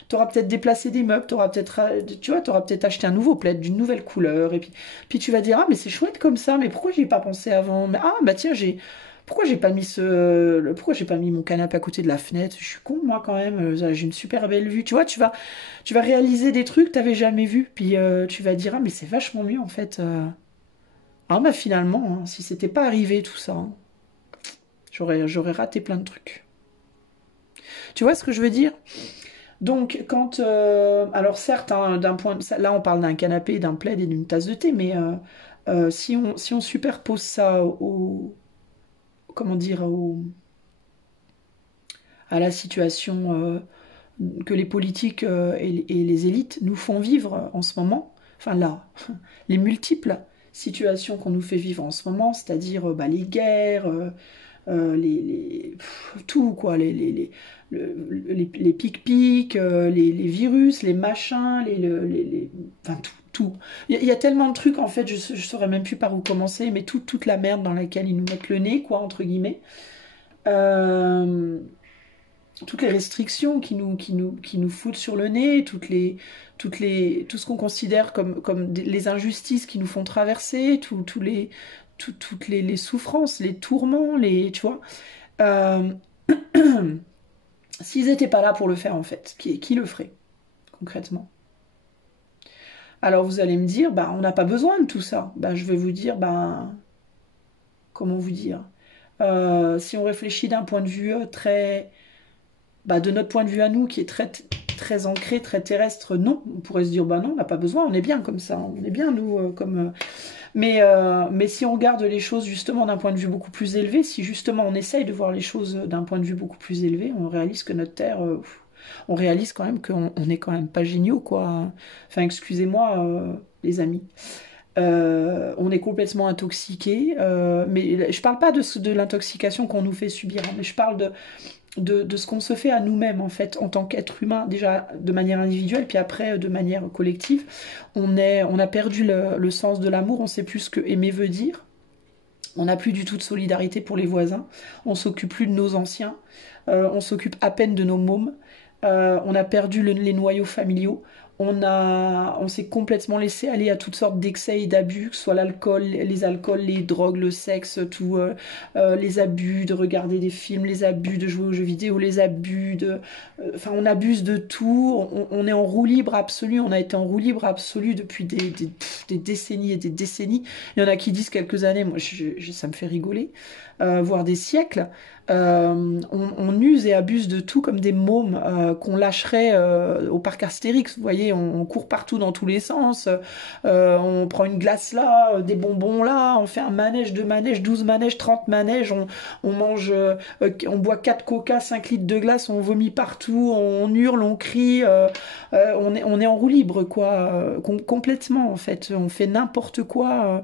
t'auras peut-être déplacé des meubles, t'auras peut-être acheté un nouveau plaid d'une nouvelle couleur, et puis tu vas dire ah mais c'est chouette comme ça, mais pourquoi j'y ai pas pensé avant? Mais ah bah tiens pourquoi j'ai pas mis pourquoi j'ai pas mis mon canapé à côté de la fenêtre? Je suis con moi quand même, j'ai une super belle vue. Tu vois, tu vas réaliser des trucs que t'avais jamais vus, puis tu vas dire ah mais c'est vachement mieux en fait. Ah bah finalement, hein, si c'était pas arrivé tout ça, hein, j'aurais raté plein de trucs. Tu vois ce que je veux dire? Donc alors certes, hein, là on parle d'un canapé, d'un plaid et d'une tasse de thé, mais si on superpose ça comment dire, à la situation que les politiques et les élites nous font vivre en ce moment, enfin là, les multiples situations qu'on nous fait vivre en ce moment, c'est-à-dire les guerres, tout quoi, les pic-pics, les virus, les machins, enfin tout. Il y a tellement de trucs en fait, je saurais même plus par où commencer, mais toute la merde dans laquelle ils nous mettent le nez, quoi, entre guillemets. Euh, Toutes les restrictions qui nous foutent sur le nez, tout ce qu'on considère comme les injustices qui nous font traverser, toutes les souffrances, les tourments, tu vois. Euh, S'ils n'étaient pas là pour le faire, en fait, qui le ferait, concrètement? Alors vous allez me dire, bah, on n'a pas besoin de tout ça. Bah, je vais vous dire, bah, comment vous dire? Si on réfléchit d'un point de vue très, de notre point de vue à nous, qui est très, très ancré, très terrestre, non. On pourrait se dire, bah non, on n'a pas besoin, on est bien comme ça, on est bien, nous, comme... Mais si on regarde les choses justement d'un point de vue beaucoup plus élevé, si justement on essaye de voir les choses d'un point de vue beaucoup plus élevé, on réalise que notre Terre, on réalise quand même qu'on est quand même pas géniaux, quoi. Enfin, excusez-moi, les amis. On est complètement intoxiqué, mais je parle pas de l'intoxication qu'on nous fait subir, hein, mais je parle de ce qu'on se fait à nous-mêmes en fait en tant qu'être humain, déjà de manière individuelle puis après de manière collective. On a perdu le sens de l'amour, on sait plus ce que aimer veut dire, on n'a plus du tout de solidarité pour les voisins, on s'occupe plus de nos anciens, on s'occupe à peine de nos mômes, on a perdu les noyaux familiaux, on s'est complètement laissé aller à toutes sortes d'excès et d'abus, que ce soit l'alcool, les alcools, les drogues, le sexe, tout, les abus de regarder des films, les abus de jouer aux jeux vidéo, les abus de... Enfin, on abuse de tout, on est en roue libre absolue, on a été en roue libre absolue depuis des décennies et des décennies. Il y en a qui disent quelques années, moi ça me fait rigoler, voire des siècles. On use et abuse de tout comme des mômes qu'on lâcherait au parc Astérix. Vous voyez, on court partout dans tous les sens. On prend une glace là, des bonbons là, on fait un manège, 2 manèges, 12 manèges, 30 manèges. On mange, on boit 4 coca, 5 litres de glace, on vomit partout, on hurle, on crie. On est en roue libre, quoi. Complètement, en fait. On fait n'importe quoi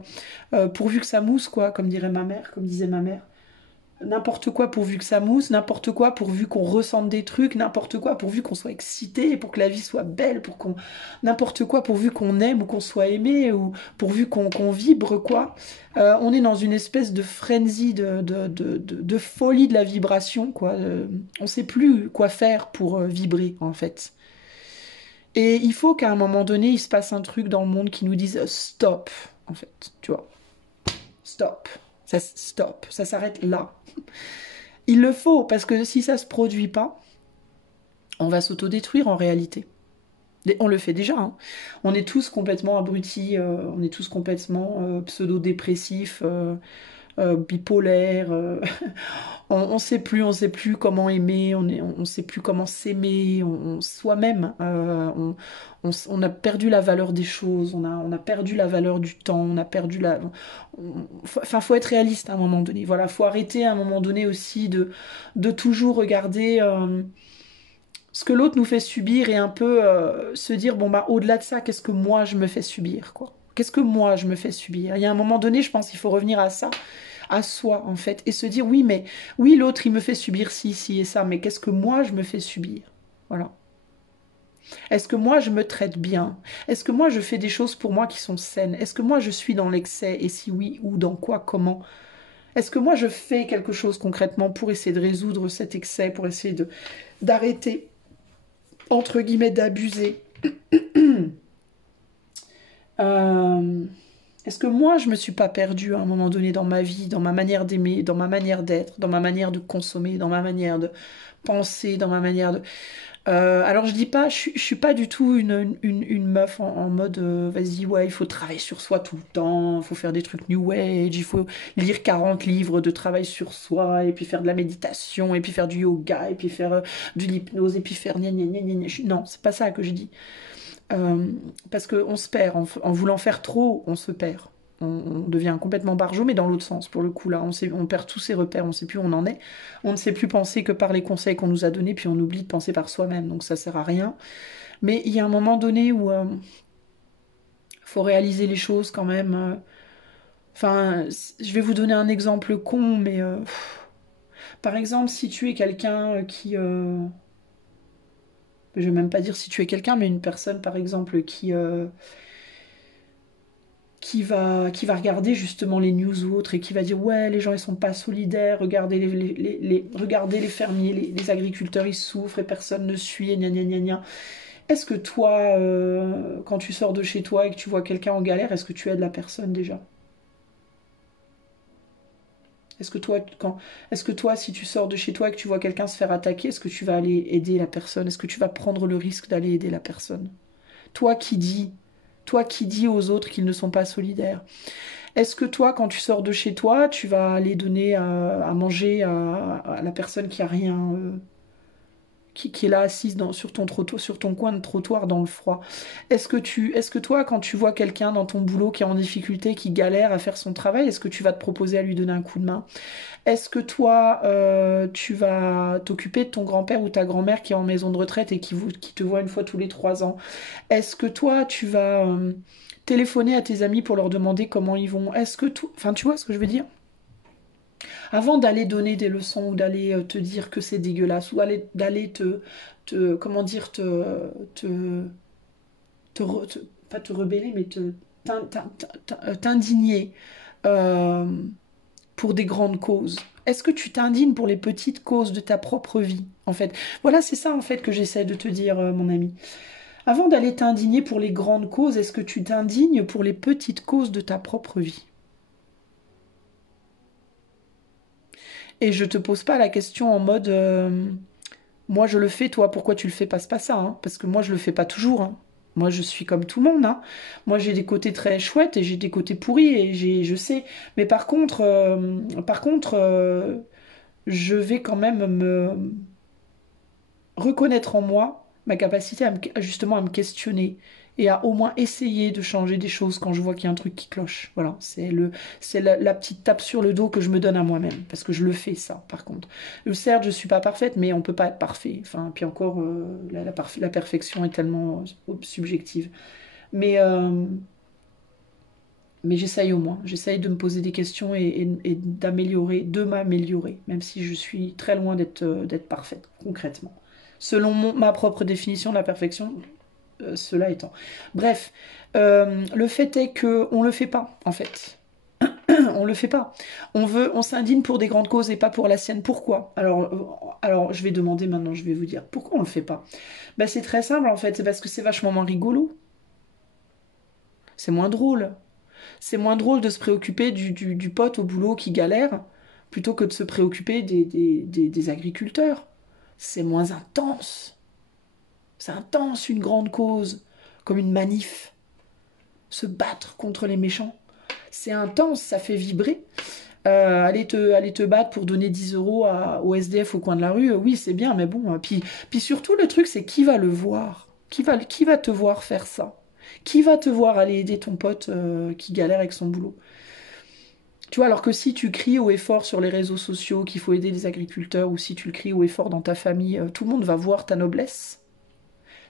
pourvu que ça mousse, quoi, comme dirait ma mère, comme disait ma mère. N'importe quoi pourvu que ça mousse, n'importe quoi pourvu qu'on ressente des trucs, n'importe quoi pourvu qu'on soit excité, pour que la vie soit belle, n'importe quoi pourvu qu'on aime ou qu'on soit aimé, ou pourvu qu'on vibre, quoi. On est dans une espèce de frenzy, de folie de la vibration, quoi. On sait plus quoi faire pour vibrer, en fait. Et il faut qu'à un moment donné, il se passe un truc dans le monde qui nous dise stop, en fait, tu vois. Stop. Stop. Ça s'arrête là. Il le faut, parce que si ça se produit pas, on va s'autodétruire en réalité. On le fait déjà, hein. On est tous complètement abrutis, on est tous complètement pseudo-dépressifs, bipolaire. On on sait plus comment aimer, on sait plus comment s'aimer, soi-même. On a perdu la valeur des choses, on a perdu la valeur du temps, on a perdu la. Enfin, faut être réaliste à un moment donné. Voilà, faut arrêter à un moment donné aussi de toujours regarder ce que l'autre nous fait subir et un peu se dire bon bah au-delà de ça, qu'est-ce que moi je me fais subir, quoi. Qu'est-ce que moi je me fais subir? Il y a un moment donné, je pense qu'il faut revenir à ça, à soi en fait, et se dire oui, mais oui, l'autre il me fait subir ci et ça, mais qu'est-ce que moi je me fais subir? Voilà. Est-ce que moi je me traite bien? Est-ce que moi je fais des choses pour moi qui sont saines? Est-ce que moi je suis dans l'excès? Et si oui, où, dans quoi, comment? Est-ce que moi je fais quelque chose concrètement pour essayer de résoudre cet excès, pour essayer de d'arrêter, entre guillemets, d'abuser? Euh, Est-ce que moi, je me suis pas perdue à un moment donné dans ma vie, dans ma manière d'aimer, dans ma manière d'être, dans ma manière de consommer, dans ma manière de penser, dans ma manière de... alors je dis pas, je suis pas du tout une meuf en mode vas-y, ouais, il faut travailler sur soi tout le temps, il faut faire des trucs New Age, il faut lire 40 livres de travail sur soi, et puis faire de la méditation, et puis faire du yoga, et puis faire de l'hypnose, et puis faire gna gna gna gna gna. Non, c'est pas ça que je dis. Euh, Parce qu'on se perd, en voulant faire trop, on se perd. On devient complètement barjot, mais dans l'autre sens, pour le coup, là, on perd tous ses repères, on ne sait plus où on en est. On ne sait plus penser que par les conseils qu'on nous a donnés, puis on oublie de penser par soi-même, donc ça sert à rien. Mais il y a un moment donné où faut réaliser les choses quand même. Enfin, je vais vous donner un exemple con, mais par exemple, si tu es quelqu'un qui... je vais même pas dire si tu es quelqu'un, mais une personne, par exemple, qui va regarder justement les news ou autres et qui va dire ouais les gens ils sont pas solidaires, regardez regardez les fermiers, les agriculteurs ils souffrent et personne ne suit et gna gna gna gna. Est-ce que toi quand tu sors de chez toi et que tu vois quelqu'un en galère, est-ce que tu aides la personne déjà? Est-ce que toi est-ce que toi si tu sors de chez toi et que tu vois quelqu'un se faire attaquer, est-ce que tu vas aller aider la personne? Est-ce que tu vas prendre le risque d'aller aider la personne? Toi qui dis toi qui dis aux autres qu'ils ne sont pas solidaires. Est-ce que toi, quand tu sors de chez toi, tu vas aller donner à manger à la personne qui a rien, qui est là assise sur ton trottoir, sur ton coin de trottoir dans le froid? Est-ce que toi, quand tu vois quelqu'un dans ton boulot qui est en difficulté, qui galère à faire son travail, est-ce que tu vas te proposer à lui donner un coup de main? Est-ce que toi, tu vas t'occuper de ton grand-père ou ta grand-mère qui est en maison de retraite et qui te voit une fois tous les 3 ans? Est-ce que toi, tu vas téléphoner à tes amis pour leur demander comment ils vont? Est-ce que tout... Enfin, tu vois ce que je veux dire? Avant d'aller donner des leçons ou d'aller te dire que c'est dégueulasse ou d'aller comment dire, pas te rebeller, mais t'indigner euh, pour des grandes causes. Est-ce que tu t'indignes pour les petites causes de ta propre vie, en fait? Voilà, c'est ça, en fait, que j'essaie de te dire, mon ami. Avant d'aller t'indigner pour les grandes causes, est-ce que tu t'indignes pour les petites causes de ta propre vie? Et je te pose pas la question en mode moi je le fais, toi pourquoi tu le fais pas? C'est pas ça, hein, parce que moi je le fais pas toujours, hein. Moi je suis comme tout le monde, hein. Moi j'ai des côtés très chouettes et j'ai des côtés pourris et je sais. Mais par contre, je vais quand même me reconnaître en moi ma capacité justement à me questionner et à au moins essayer de changer des choses quand je vois qu'il y a un truc qui cloche. Voilà, c'est la petite tape sur le dos que je me donne à moi-même, parce que je le fais ça, par contre. Certes, je suis pas parfaite, mais on peut pas être parfait. Enfin, puis encore, la perfection est tellement subjective. Mais, euh, mais j'essaye au moins. J'essaye de me poser des questions et d'améliorer, de m'améliorer, même si je suis très loin d'être parfaite, concrètement. Selon ma propre définition de la perfection, cela étant. Bref, le fait est que on le fait pas, en fait. On le fait pas. On s'indigne pour des grandes causes et pas pour la sienne. Pourquoi? Alors, je vais demander maintenant, je vais vous dire. Pourquoi on le fait pas? Ben, c'est très simple, en fait. C'est parce que c'est vachement moins rigolo. C'est moins drôle. C'est moins drôle de se préoccuper du pote au boulot qui galère plutôt que de se préoccuper des agriculteurs. C'est moins intense. C'est intense, une grande cause, comme une manif. Se battre contre les méchants. C'est intense, ça fait vibrer. aller te battre pour donner 10 euros au SDF au coin de la rue, oui, c'est bien, mais bon. Puis surtout, le truc, c'est qui va le voir? Qui va te voir faire ça? Qui va te voir aller aider ton pote qui galère avec son boulot? Tu vois, alors que si tu cries haut et fort sur les réseaux sociaux qu'il faut aider les agriculteurs, ou si tu le cries haut et fort dans ta famille, tout le monde va voir ta noblesse,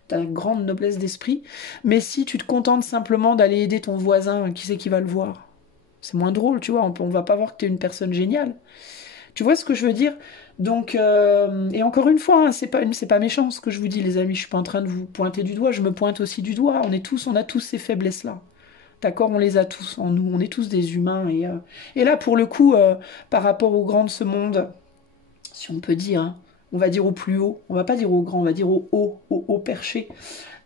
ta grande noblesse d'esprit. Mais si tu te contentes simplement d'aller aider ton voisin, qui c'est qui va le voir? C'est moins drôle, tu vois, on va pas voir que tu es une personne géniale. Tu vois ce que je veux dire? Donc, et encore une fois, hein, c'est pas méchant ce que je vous dis, les amis. Je suis pas en train de vous pointer du doigt, je me pointe aussi du doigt. On a tous ces faiblesses-là. D'accord? On les a tous en nous. On est tous des humains. Et là, pour le coup, par rapport au grand de ce monde, si on peut dire, hein, on va dire au plus haut. On va pas dire au grand, on va dire au haut perché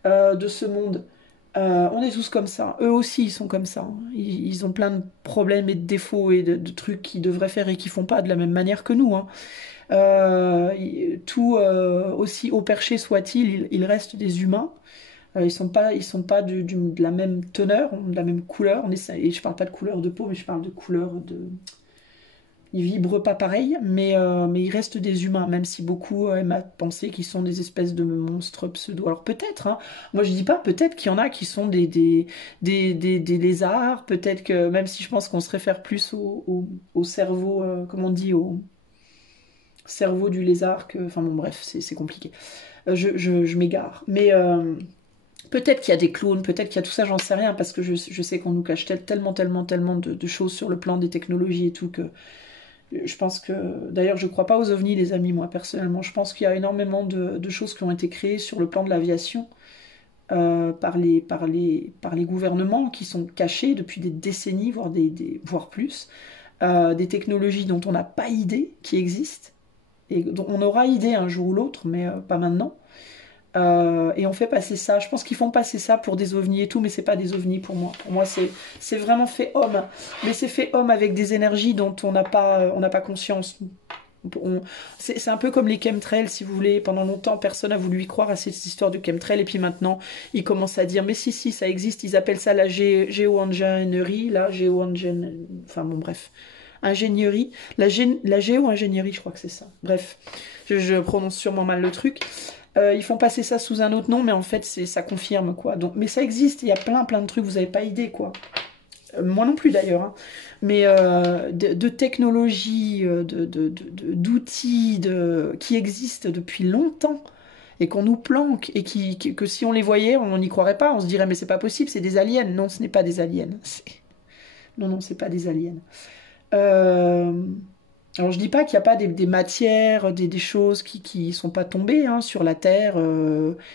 de ce monde. On est tous comme ça. Eux aussi, ils sont comme ça. Ils ont plein de problèmes et de défauts et de trucs qu'ils devraient faire et qu'ils font pas de la même manière que nous, hein. Tout aussi haut perché soit-il, ils restent des humains. Ils sont pas de la même teneur, de la même couleur. Et je parle pas de couleur de peau, mais je parle de couleur de. Ils vibrent pas pareil, mais ils restent des humains, même si beaucoup aiment à penser qu'ils sont des espèces de monstres pseudo. Alors peut-être, hein, moi je dis pas, peut-être qu'il y en a qui sont des lézards, peut-être que, même si je pense qu'on se réfère plus au cerveau, comment on dit, au cerveau du lézard que. Enfin bon, bref, c'est compliqué. Je m'égare. Mais peut-être qu'il y a des clones, peut-être qu'il y a tout ça, j'en sais rien, parce que je sais qu'on nous cache tellement de choses sur le plan des technologies et tout que. Je pense que, d'ailleurs, je crois pas aux ovnis, les amis, moi, personnellement. Je pense qu'il y a énormément de choses qui ont été créées sur le plan de l'aviation par les gouvernements qui sont cachés depuis des décennies, voire plus. Des technologies dont on n'a pas idée qui existent et dont on aura idée un jour ou l'autre, mais pas maintenant. Et on fait passer ça. Je pense qu'ils font passer ça pour des ovnis et tout, mais c'est pas des ovnis pour moi. Pour moi, c'est vraiment fait homme. Mais c'est fait homme avec des énergies dont on n'a pas conscience. C'est un peu comme les chemtrails, si vous voulez. Pendant longtemps, personne n'a voulu y croire à cette histoire de chemtrails. Et puis maintenant, ils commencent à dire, mais si, si, ça existe. Ils appellent ça la géo-ingénierie. Enfin bon, bref. Ingénierie. La géo-ingénierie, je crois que c'est ça. Bref, je prononce sûrement mal le truc. Ils font passer ça sous un autre nom, mais en fait, ça confirme, quoi. Donc, mais ça existe, il y a plein de trucs, vous n'avez pas idée, quoi. Moi non plus, d'ailleurs, hein. Mais de technologies, d'outils qui existent depuis longtemps et qu'on nous planque et que si on les voyait, on n'y croirait pas. On se dirait, mais c'est pas possible, c'est des aliens. Non, ce n'est pas des aliens. Non, non, c'est pas des aliens. Euh, Alors je dis pas qu'il n'y a pas des matières, des choses qui sont pas tombées hein, sur la Terre,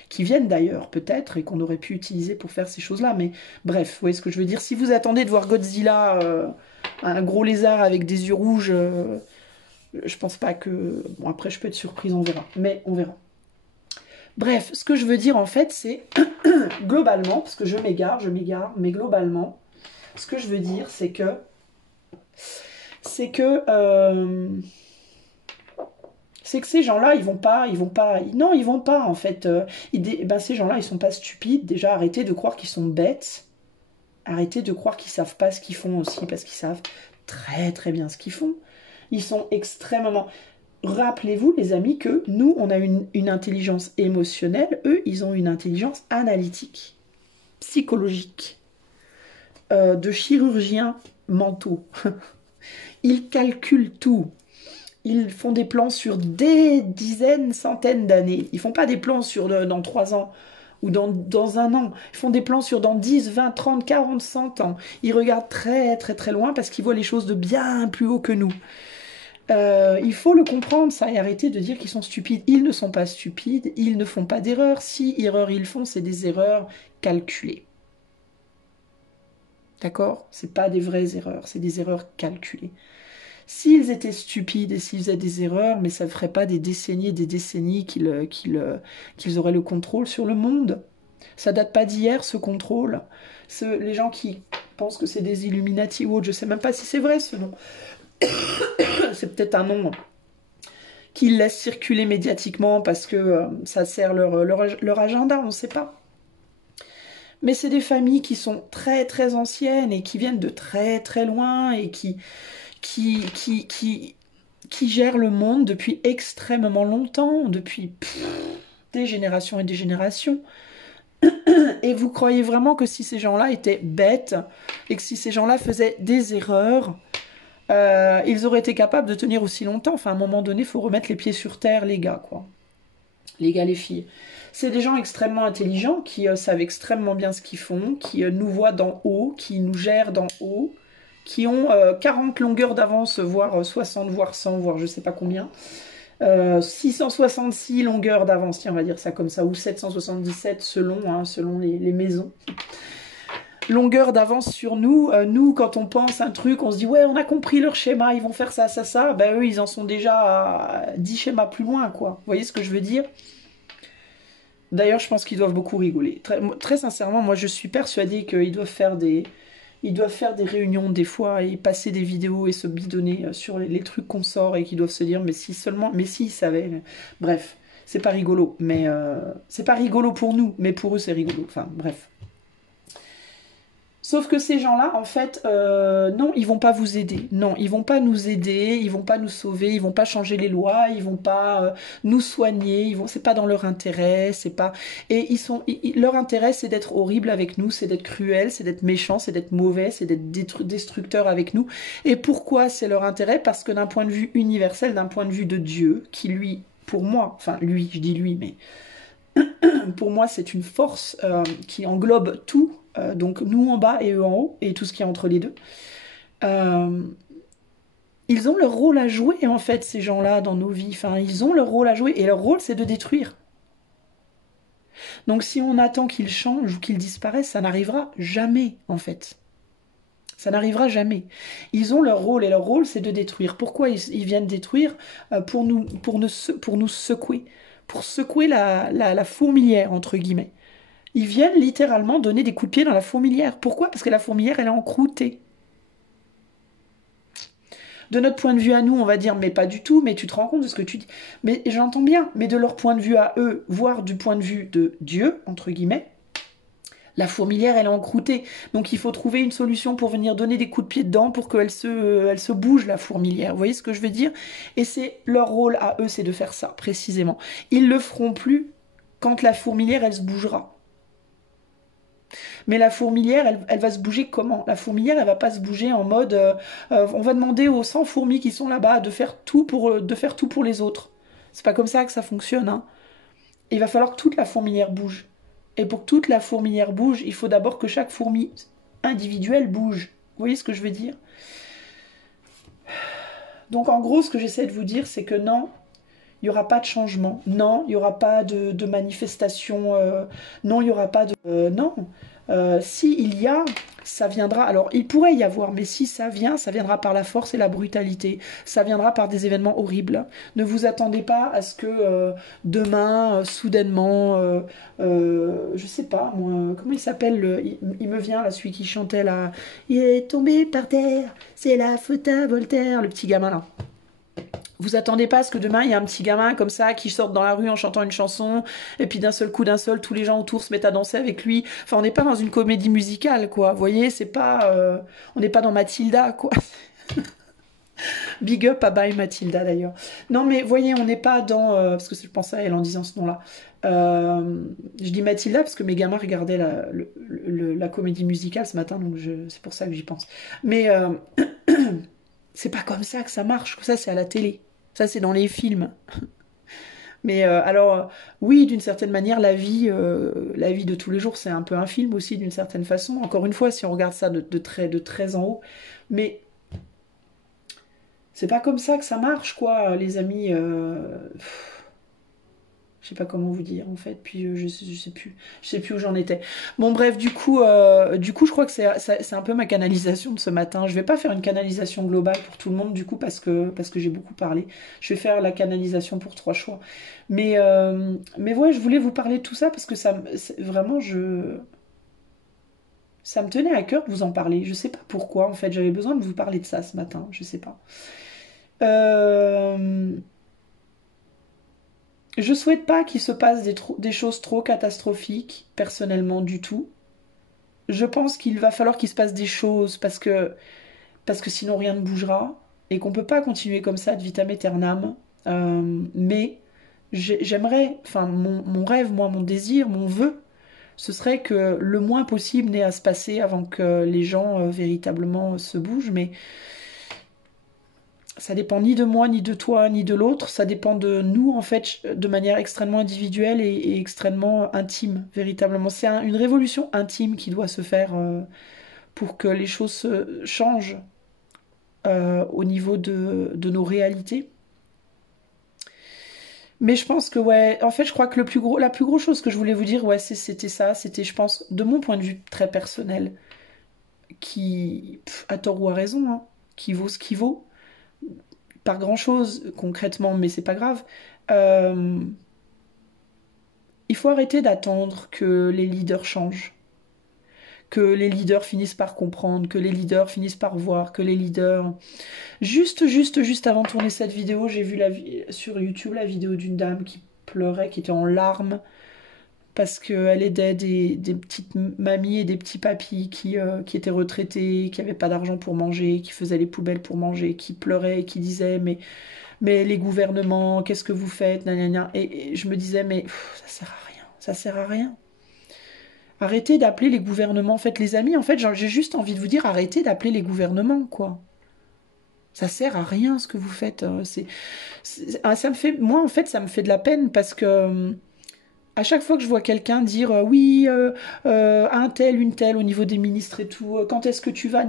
qui viennent d'ailleurs peut-être, et qu'on aurait pu utiliser pour faire ces choses-là. Mais bref, vous voyez ce que je veux dire. Si vous attendez de voir Godzilla, un gros lézard avec des yeux rouges, je pense pas que. Bon, après, je peux être surprise, on verra. Mais on verra. Bref, ce que je veux dire en fait, c'est globalement, parce que je m'égare, mais globalement, ce que je veux dire, c'est que ces gens-là, non, ils vont pas en fait. Ces gens-là, ils sont pas stupides. Déjà, arrêtez de croire qu'ils sont bêtes. Arrêtez de croire qu'ils savent pas ce qu'ils font aussi, parce qu'ils savent très très bien ce qu'ils font. Ils sont extrêmement. Rappelez-vous, les amis, que nous, on a une intelligence émotionnelle. Eux, ils ont une intelligence analytique, psychologique, de chirurgiens mentaux. Ils calculent tout. Ils font des plans sur des dizaines, centaines d'années. Ils font pas des plans sur dans 3 ans ou dans un an. Ils font des plans sur dans 10, 20, 30, 40, 100 ans. Ils regardent très très très loin parce qu'ils voient les choses de bien plus haut que nous. Il faut le comprendre, ça, et arrêter de dire qu'ils sont stupides. Ils ne sont pas stupides, ils ne font pas d'erreurs. Si erreurs ils font, c'est des erreurs calculées. D'accord? C'est pas des vraies erreurs, c'est des erreurs calculées. S'ils étaient stupides et s'ils faisaient des erreurs, mais ça ne ferait pas des décennies et des décennies qu'ils auraient le contrôle sur le monde. Ça date pas d'hier, ce contrôle. Les gens qui pensent que c'est des Illuminati ou autres, je sais même pas si c'est vrai ce nom. C'est peut-être un nom qu'ils laissent circuler médiatiquement parce que ça sert leur agenda, on ne sait pas. Mais c'est des familles qui sont très très anciennes et qui viennent de très très loin et qui qui gèrent le monde depuis extrêmement longtemps, depuis des générations et des générations. Et vous croyez vraiment que si ces gens-là étaient bêtes et que si ces gens-là faisaient des erreurs, ils auraient été capables de tenir aussi longtemps? Enfin, à un moment donné, il faut remettre les pieds sur terre, les gars, quoi. Les gars, les filles. C'est des gens extrêmement intelligents qui savent extrêmement bien ce qu'ils font, qui nous voient d'en haut, qui nous gèrent d'en haut, qui ont 40 longueurs d'avance, voire 60, voire 100, voire je sais pas combien. 666 longueurs d'avance, tiens, on va dire ça comme ça, ou 777 selon les maisons. Longueur d'avance sur nous. Nous, quand on pense un truc, on se dit, ouais, on a compris leur schéma, ils vont faire ça, ça, ça. Ben eux, ils en sont déjà à 10 schémas plus loin, quoi. Vous voyez ce que je veux dire? D'ailleurs, je pense qu'ils doivent beaucoup rigoler. Très sincèrement, moi, je suis persuadée qu'ils doivent faire des réunions des fois et passer des vidéos et se bidonner sur les trucs qu'on sort et qu'ils doivent se dire, mais si seulement, mais si ils savaient. Bref, c'est pas rigolo. Mais c'est pas rigolo pour nous, mais pour eux, c'est rigolo. Enfin, bref. Sauf que ces gens-là, en fait, non, ils vont pas vous aider. Non, ils vont pas nous aider, ils vont pas nous sauver, ils vont pas changer les lois, ils vont pas nous soigner. C'est pas dans leur intérêt, c'est pas. Et leur intérêt, c'est d'être horrible avec nous, c'est d'être cruel, c'est d'être méchant, c'est d'être mauvais, c'est d'être destructeur avec nous. Et pourquoi c'est leur intérêt? Parce que d'un point de vue universel, d'un point de vue de Dieu, qui lui, pour moi, enfin lui, je dis lui, mais pour moi, c'est une force qui englobe tout. Donc nous en bas et eux en haut, et tout ce qui est entre les deux. Ils ont leur rôle à jouer, en fait, ces gens-là, dans nos vies. Enfin, ils ont leur rôle à jouer, et leur rôle, c'est de détruire. Donc si on attend qu'ils changent ou qu'ils disparaissent, ça n'arrivera jamais, en fait. Ça n'arrivera jamais. Ils ont leur rôle, et leur rôle, c'est de détruire. Pourquoi ils viennent détruire? Pour nous secouer. Pour secouer la fourmilière, entre guillemets. Ils viennent littéralement donner des coups de pied dans la fourmilière. Pourquoi? Parce que la fourmilière, elle est encroûtée. De notre point de vue à nous, on va dire, mais pas du tout, mais tu te rends compte de ce que tu dis. Mais j'entends bien, mais de leur point de vue à eux, voire du point de vue de Dieu, entre guillemets, la fourmilière, elle est encroûtée. Donc il faut trouver une solution pour venir donner des coups de pied dedans pour qu'elle elle se bouge, la fourmilière. Vous voyez ce que je veux dire? Et c'est leur rôle à eux, c'est de faire ça, précisément. Ils le feront plus quand la fourmilière, elle se bougera. Mais la fourmilière, elle va se bouger comment? La fourmilière, elle va pas se bouger en mode on va demander aux 100 fourmis qui sont là-bas de faire tout pour les autres. C'est pas comme ça que ça fonctionne, hein. Il va falloir que toute la fourmilière bouge. Et pour que toute la fourmilière bouge, il faut d'abord que chaque fourmi individuelle bouge. Vous voyez ce que je veux dire? Donc en gros, ce que j'essaie de vous dire, c'est que non, il n'y aura pas de changement. Non, il n'y aura pas de manifestation. Non, il n'y aura pas de... non. Si il y a, ça viendra. Alors, il pourrait y avoir, mais si ça vient, ça viendra par la force et la brutalité. Ça viendra par des événements horribles. Ne vous attendez pas à ce que demain, soudainement, je sais pas, moi, comment il s'appelle il me vient là, celui qui chantait là. Il est tombé par terre, c'est la faute à Voltaire, le petit gamin là. Vous attendez pas à ce que demain il y a un petit gamin comme ça qui sorte dans la rue en chantant une chanson et puis d'un seul coup, tous les gens autour se mettent à danser avec lui. Enfin, on n'est pas dans une comédie musicale, quoi. Vous voyez, c'est pas, on n'est pas dans Mathilda, quoi. Big up à Bye Mathilda d'ailleurs. Non, mais voyez, on n'est pas dans, parce que je pensais à elle en disant ce nom-là. Je dis Mathilda parce que mes gamins regardaient la comédie musicale ce matin, donc c'est pour ça que j'y pense. Mais c'est pas comme ça que ça marche. Ça, c'est à la télé. Ça, c'est dans les films. Mais alors, oui, d'une certaine manière, la vie de tous les jours, c'est un peu un film aussi, d'une certaine façon. Encore une fois, si on regarde ça de très en haut. Mais c'est pas comme ça que ça marche, quoi, les amis. Je sais pas comment vous dire en fait, puis je sais plus où j'en étais. Bon bref, du coup je crois que c'est un peu ma canalisation de ce matin. Je vais pas faire une canalisation globale pour tout le monde du coup parce que j'ai beaucoup parlé. Je vais faire la canalisation pour 3 choix. Mais ouais, je voulais vous parler de tout ça parce que vraiment ça me tenait à cœur de vous en parler. Je sais pas pourquoi en fait, j'avais besoin de vous parler de ça ce matin. Je sais pas. Je souhaite pas qu'il se passe des choses trop catastrophiques, personnellement, du tout. Je pense qu'il va falloir qu'il se passe des choses parce que sinon rien ne bougera. et qu'on peut pas continuer comme ça de vitam aeternam. Mais j'aimerais, enfin mon rêve, moi, mon désir, mon vœu, ce serait que le moins possible n'ait à se passer avant que les gens véritablement se bougent. Mais ça dépend ni de moi, ni de toi, ni de l'autre. Ça dépend de nous, en fait, de manière extrêmement individuelle et extrêmement intime, véritablement. C'est une révolution intime qui doit se faire pour que les choses changent au niveau de nos réalités. Mais je pense que, ouais, en fait, je crois que la plus grosse chose que je voulais vous dire, ouais, c'était ça. C'était, je pense, de mon point de vue très personnel, qui, à tort ou à raison, hein, qui vaut ce qui vaut. Pas grand-chose concrètement, mais c'est pas grave. Euh, il faut arrêter d'attendre que les leaders changent, que les leaders finissent par comprendre, que les leaders finissent par voir, que les leaders... Juste avant de tourner cette vidéo, j'ai vu sur YouTube la vidéo d'une dame qui pleurait, qui était en larmes, parce qu'elle aidait des petites mamies et des petits papis qui étaient retraités, qui n'avaient pas d'argent pour manger, qui faisaient les poubelles pour manger, qui pleuraient, qui disaient mais les gouvernements, qu'est-ce que vous faites, nanana. Et je me disais, mais ça sert à rien, ça sert à rien. Arrêtez d'appeler les gouvernements. En fait, les amis, en fait, j'ai juste envie de vous dire, arrêtez d'appeler les gouvernements, quoi. Ça sert à rien ce que vous faites. Ça me fait, moi, en fait, ça me fait de la peine parce que à chaque fois que je vois quelqu'un dire oui, un tel, une telle au niveau des ministres et tout, quand est-ce que tu vas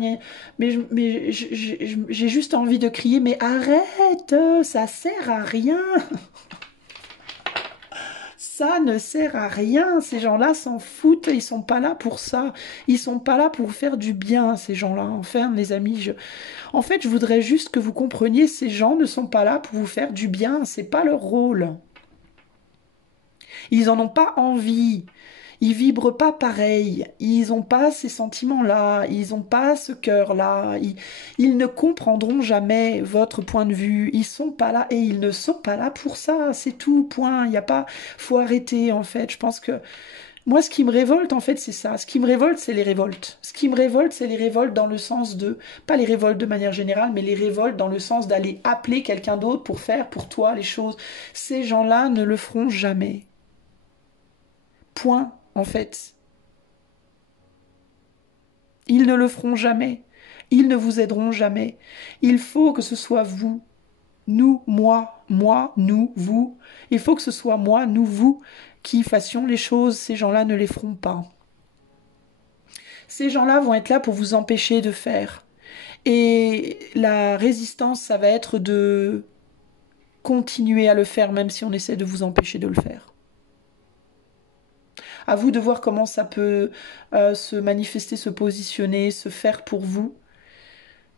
mais j'ai juste envie de crier, mais arrête, ça sert à rien. Ça ne sert à rien. Ces gens-là s'en foutent. Ils sont pas là pour ça. Ils sont pas là pour faire du bien, ces gens-là. Enfin, les amis, en fait, je voudrais juste que vous compreniez, ces gens ne sont pas là pour vous faire du bien. C'est pas leur rôle. Ils en ont pas envie. Ils vibrent pas pareil. Ils ont pas ces sentiments-là. Ils ont pas ce cœur-là. Ils ne comprendront jamais votre point de vue. Ils sont pas là et ils ne sont pas là pour ça. C'est tout. Point. Il y a pas. Faut arrêter en fait. Je pense que moi, ce qui me révolte en fait, c'est ça. Ce qui me révolte, c'est les révoltes. Ce qui me révolte, c'est les révoltes dans le sens de pas les révoltes de manière générale, mais les révoltes dans le sens d'aller appeler quelqu'un d'autre pour faire pour toi les choses. Ces gens-là ne le feront jamais. Point, en fait. Ils ne le feront jamais. Ils ne vous aideront jamais. Il faut que ce soit vous, nous, moi, nous, vous. Il faut que ce soit moi, nous, vous, qui fassions les choses. Ces gens-là ne les feront pas. Ces gens-là vont être là pour vous empêcher de faire. Et la résistance, ça va être de continuer à le faire, même si on essaie de vous empêcher de le faire. À vous de voir comment ça peut se manifester, se positionner, se faire pour vous.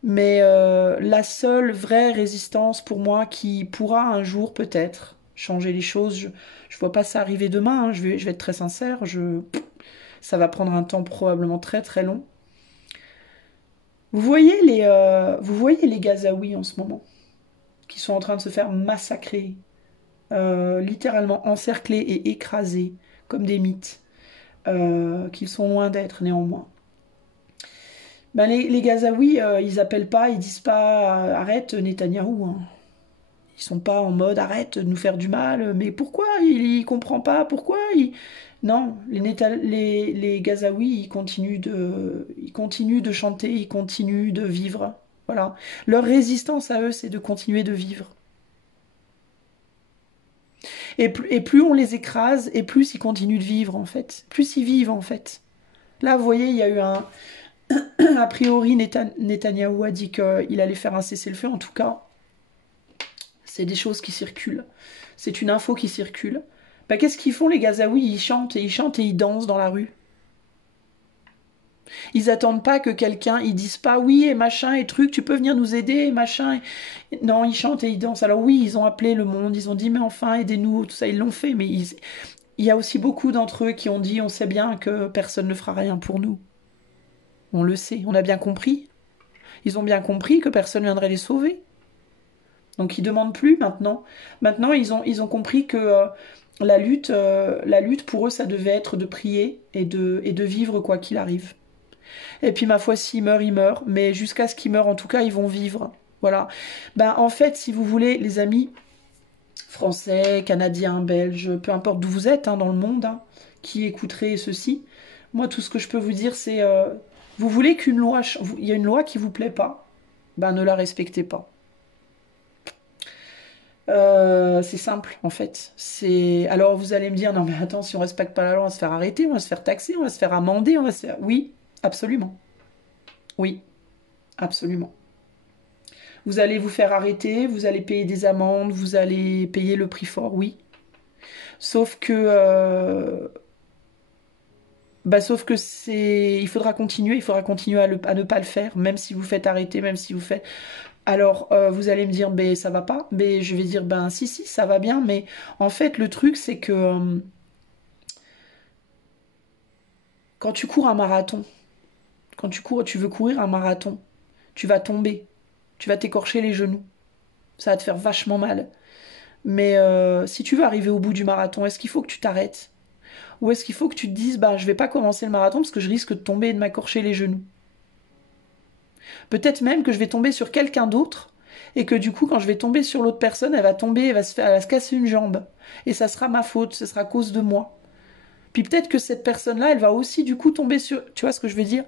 Mais la seule vraie résistance pour moi qui pourra un jour peut-être changer les choses, je vois pas ça arriver demain, hein, je vais être très sincère, ça va prendre un temps probablement très très long. Vous voyez les Gazaouis en ce moment, qui sont en train de se faire massacrer, littéralement encerclés et écrasés comme des mythes, qu'ils sont loin d'être néanmoins. Ben les Gazaouis, ils appellent pas, ils disent pas arrête Netanyahou. Hein. Ils sont pas en mode arrête de nous faire du mal. Mais pourquoi il comprend pas. Pourquoi il... Non, les Gazaouis, ils continuent de chanter, ils continuent de vivre. Voilà. Leur résistance à eux, c'est de continuer de vivre. Et plus on les écrase, et plus ils continuent de vivre, en fait. Plus ils vivent, en fait. Là, vous voyez, il y a eu un... A priori, Netanyahou a dit qu'il allait faire un cessez-le-feu. En tout cas, c'est des choses qui circulent. C'est une info qui circule. Bah, qu'est-ce qu'ils font, les Gazaouis? Ils chantent et ils chantent et ils dansent dans la rue. Ils attendent pas que quelqu'un, ils disent pas oui et machin et truc, tu peux venir nous aider et machin. Non, ils chantent et ils dansent. Alors oui, ils ont appelé le monde, ils ont dit mais enfin aidez-nous, tout ça, ils l'ont fait. Mais il y a aussi beaucoup d'entre eux qui ont dit on sait bien que personne ne fera rien pour nous. On le sait, on a bien compris. Ils ont bien compris que personne ne viendrait les sauver. Donc ils demandent plus maintenant. Maintenant ils ont compris que la lutte pour eux ça devait être de prier et de vivre quoi qu'il arrive. Et puis ma foi s'ils meurent ils meurent, mais jusqu'à ce qu'ils meurent en tout cas ils vont vivre. Voilà. Ben, en fait, si vous voulez, les amis, français, canadiens, belges, peu importe d'où vous êtes hein, dans le monde, hein, qui écouterez ceci, moi, tout ce que je peux vous dire, c'est vous voulez qu'une loi, il y a une loi qui vous plaît pas, ben ne la respectez pas. C'est simple en fait. C'est alors vous allez me dire non mais attends si on respecte pas la loi on va se faire arrêter, on va se faire taxer, on va se faire amender, on va se faire... Oui, absolument. Oui, absolument. Vous allez vous faire arrêter, vous allez payer des amendes, vous allez payer le prix fort, oui. Sauf que sauf que c'est il faudra continuer à ne pas le faire, même si vous faites arrêter, même si vous faites. Alors, vous allez me dire, ben ça va pas. Mais je vais dire, ben si, si, ça va bien. Mais en fait, le truc, c'est que quand tu cours un marathon, quand tu veux courir un marathon, tu vas tomber, tu vas t'écorcher les genoux. Ça va te faire vachement mal. Mais si tu veux arriver au bout du marathon, est-ce qu'il faut que tu t'arrêtes? Ou est-ce qu'il faut que tu te dises, bah je vais pas commencer le marathon parce que je risque de tomber et de m'écorcher les genoux? Peut-être même que je vais tomber sur quelqu'un d'autre et que du coup, quand je vais tomber sur l'autre personne, elle va tomber, elle va se casser une jambe. Et ça sera ma faute, ce sera à cause de moi. Puis peut-être que cette personne-là, elle va aussi du coup tomber sur... Tu vois ce que je veux dire?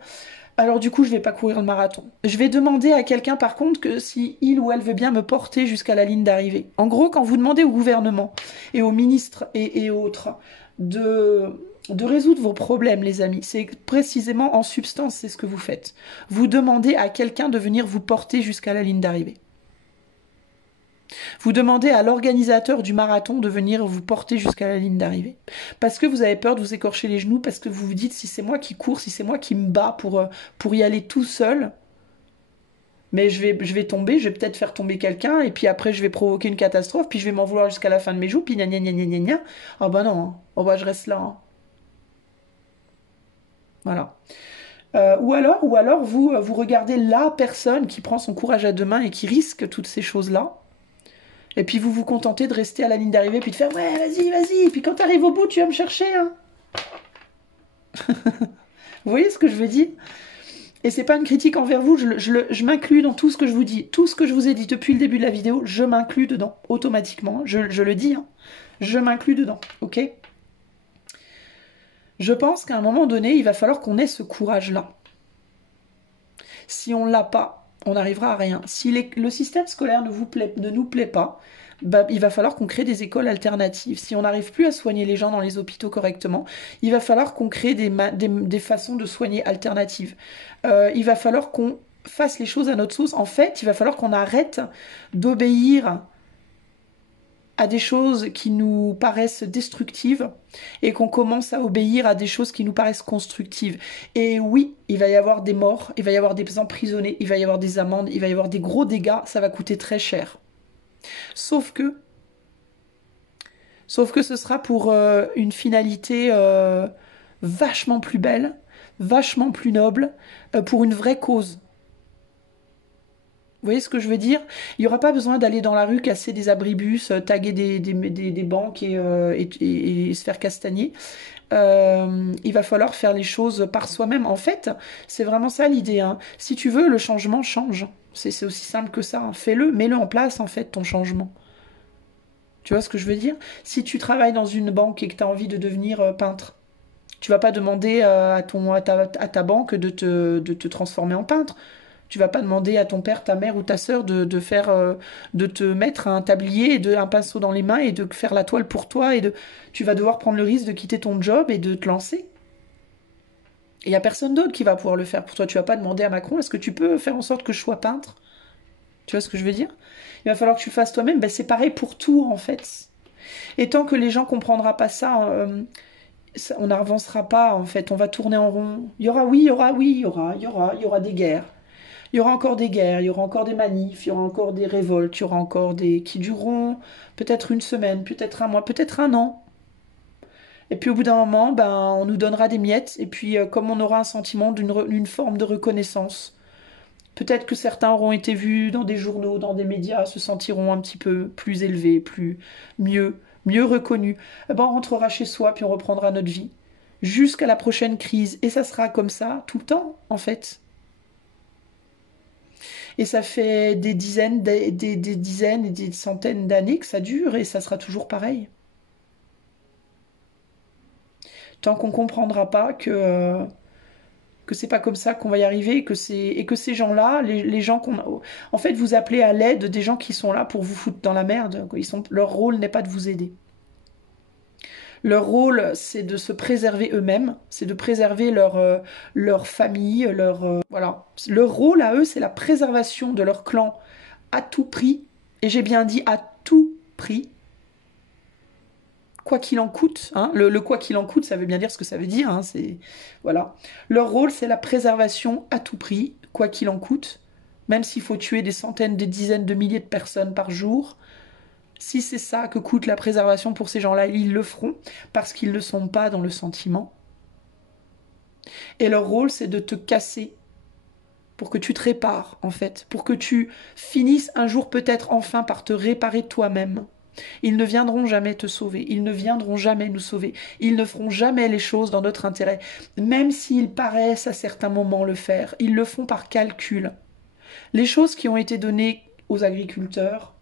Alors du coup, je vais pas courir le marathon. Je vais demander à quelqu'un par contre que si il ou elle veut bien me porter jusqu'à la ligne d'arrivée. En gros, quand vous demandez au gouvernement et aux ministres et autres de résoudre vos problèmes, les amis, c'est précisément en substance, c'est ce que vous faites. Vous demandez à quelqu'un de venir vous porter jusqu'à la ligne d'arrivée. Vous demandez à l'organisateur du marathon de venir vous porter jusqu'à la ligne d'arrivée. Parce que vous avez peur de vous écorcher les genoux, parce que vous vous dites si c'est moi qui cours, si c'est moi qui me bats pour y aller tout seul, mais je vais tomber, je vais peut-être faire tomber quelqu'un, et puis après je vais provoquer une catastrophe, puis je vais m'en vouloir jusqu'à la fin de mes jours, puis gna gna gna gna gna gna. Ah bah non, hein. Oh bah je reste là. Hein. Voilà. Ou alors vous regardez la personne qui prend son courage à deux mains et qui risque toutes ces choses-là. Et puis vous vous contentez de rester à la ligne d'arrivée, puis de faire ouais, vas-y, vas-y. Et puis quand t'arrives au bout, tu vas me chercher. Hein. Vous voyez ce que je veux dire? Et c'est pas une critique envers vous, je m'inclus dans tout ce que je vous dis. Tout ce que je vous ai dit depuis le début de la vidéo, je m'inclus dedans, automatiquement. Je le dis, hein. Je m'inclus dedans, ok? Je pense qu'à un moment donné, il va falloir qu'on ait ce courage-là. Si on l'a pas, on n'arrivera à rien. Si le système scolaire ne nous plaît pas, bah, il va falloir qu'on crée des écoles alternatives. Si on n'arrive plus à soigner les gens dans les hôpitaux correctement, il va falloir qu'on crée des façons de soigner alternatives. Il va falloir qu'on fasse les choses à notre sauce. En fait, il va falloir qu'on arrête d'obéir à des choses qui nous paraissent destructives et qu'on commence à obéir à des choses qui nous paraissent constructives. Et oui, il va y avoir des morts, il va y avoir des emprisonnés, il va y avoir des amendes, il va y avoir des gros dégâts, ça va coûter très cher. Sauf que ce sera pour une finalité vachement plus belle, vachement plus noble, pour une vraie cause. Vous voyez ce que je veux dire? Il n'y aura pas besoin d'aller dans la rue casser des abribus, taguer des banques et se faire castagner. Il va falloir faire les choses par soi-même. En fait, c'est vraiment ça l'idée. Hein. Si tu veux, le changement change. C'est aussi simple que ça. Hein. Fais-le, mets-le en place, en fait, ton changement. Tu vois ce que je veux dire? Si tu travailles dans une banque et que tu as envie de devenir peintre, tu vas pas demander à ta banque de te transformer en peintre. Tu vas pas demander à ton père, ta mère ou ta sœur de te mettre un tablier et un pinceau dans les mains et de faire la toile pour toi tu vas devoir prendre le risque de quitter ton job et de te lancer. Et il y a personne d'autre qui va pouvoir le faire pour toi. Tu vas pas demander à Macron, est-ce que tu peux faire en sorte que je sois peintre? Tu vois ce que je veux dire? Il va falloir que tu le fasses toi-même. Ben, c'est pareil pour tout en fait. Et tant que les gens comprendront pas ça, on n'avancera pas en fait. On va tourner en rond. Il y aura il y aura des guerres. Il y aura encore des guerres, il y aura encore des manifs, il y aura encore des révoltes, il y aura encore des qui dureront peut-être une semaine, peut-être un mois, peut-être un an. Et puis au bout d'un moment, ben, on nous donnera des miettes, et puis comme on aura un sentiment d'une forme de reconnaissance, peut-être que certains auront été vus dans des journaux, dans des médias, se sentiront un petit peu plus élevés, mieux reconnus. Eh ben, on rentrera chez soi, puis on reprendra notre vie. Jusqu'à la prochaine crise. Et ça sera comme ça tout le temps, en fait. Et ça fait des dizaines, des dizaines et des centaines d'années que ça dure et ça sera toujours pareil. Tant qu'on comprendra pas que c'est pas comme ça qu'on va y arriver et que ces gens-là, les gens qu'on... En fait, vous appelez à l'aide des gens qui sont là pour vous foutre dans la merde. Leur rôle n'est pas de vous aider. Leur rôle, c'est de se préserver eux-mêmes, c'est de préserver leur famille, voilà. Leur rôle à eux, c'est la préservation de leur clan à tout prix. Et j'ai bien dit à tout prix. Quoi qu'il en coûte, hein. Le quoi qu'il en coûte, ça veut bien dire ce que ça veut dire, hein, c'est... Voilà. Leur rôle, c'est la préservation à tout prix, quoi qu'il en coûte, même s'il faut tuer des centaines, des dizaines de milliers de personnes par jour. Si c'est ça que coûte la préservation pour ces gens-là, ils le feront, parce qu'ils ne sont pas dans le sentiment. Et leur rôle, c'est de te casser, pour que tu te répares, en fait, pour que tu finisses un jour peut-être enfin par te réparer toi-même. Ils ne viendront jamais te sauver, ils ne viendront jamais nous sauver, ils ne feront jamais les choses dans notre intérêt, même s'ils paraissent à certains moments le faire, ils le font par calcul. Les choses qui ont été données aux agriculteurs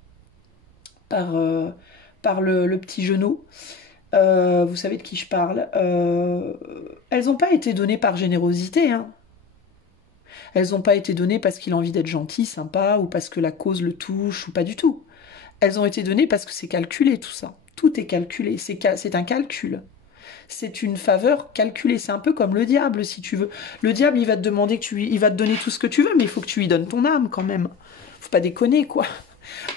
par, le petit genou, vous savez de qui je parle, elles n'ont pas été données par générosité, hein. Elles n'ont pas été données parce qu'il a envie d'être gentil, sympa, ou parce que la cause le touche, ou pas du tout. Elles ont été données parce que c'est calculé tout ça. Tout est calculé, c'est un calcul. C'est une faveur calculée, c'est un peu comme le diable si tu veux. Le diable il va te demander il va te donner tout ce que tu veux, mais il faut que tu lui donnes ton âme quand même. Faut pas déconner quoi.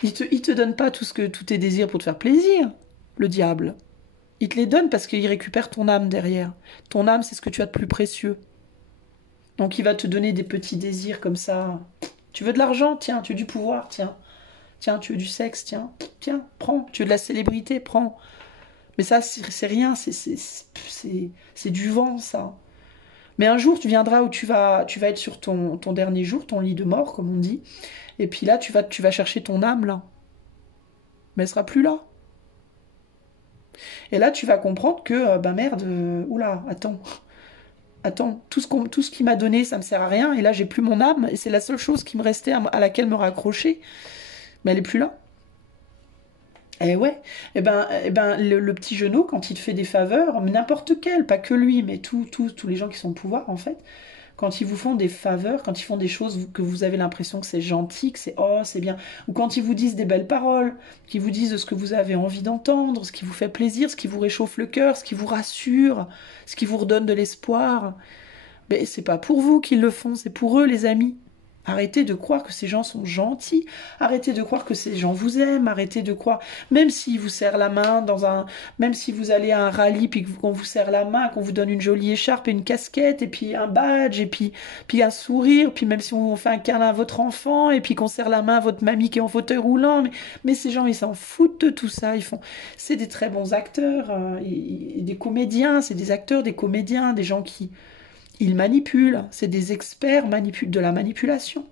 Il te donne pas tous tes désirs pour te faire plaisir, le diable. Il te les donne parce qu'il récupère ton âme derrière. Ton âme c'est ce que tu as de plus précieux. Donc il va te donner des petits désirs comme ça. Tu veux de l'argent? Tiens, tu veux du pouvoir? Tiens. Tiens, tu veux du sexe? Tiens, tiens, prends. Tu veux de la célébrité? Prends. Mais ça, c'est rien, c'est du vent, ça. Mais un jour, tu viendras où tu vas être sur ton dernier jour, ton lit de mort, comme on dit. Et puis là, tu vas chercher ton âme, là. Mais elle sera plus là. Et là, tu vas comprendre que, bah merde, oula, attends, tout ce qu'il m'a donné, ça me sert à rien. Et là, j'ai plus mon âme. Et c'est la seule chose qui me restait à laquelle me raccrocher. Mais elle est plus là. Eh ouais, eh ben le petit genou, quand il te fait des faveurs, n'importe quel, pas que lui, mais tous les gens qui sont au pouvoir, en fait, quand ils vous font des faveurs, quand ils font des choses que vous avez l'impression que c'est gentil, que c'est oh, c'est bien, ou quand ils vous disent des belles paroles, qu'ils vous disent ce que vous avez envie d'entendre, ce qui vous fait plaisir, ce qui vous réchauffe le cœur, ce qui vous rassure, ce qui vous redonne de l'espoir, mais c'est pas pour vous qu'ils le font, c'est pour eux, les amis. Arrêtez de croire que ces gens sont gentils, arrêtez de croire que ces gens vous aiment, arrêtez de croire, même s'ils vous serrent la main même si vous allez à un rallye puis qu'on vous serre la main, qu'on vous donne une jolie écharpe et une casquette et puis un badge et puis un sourire, puis même si on fait un câlin à votre enfant et puis qu'on serre la main à votre mamie qui est en fauteuil roulant, mais ces gens ils s'en foutent de tout ça, c'est des très bons acteurs, et des comédiens, c'est des acteurs, des comédiens, des gens qui ils manipulent, c'est des experts de la manipulation.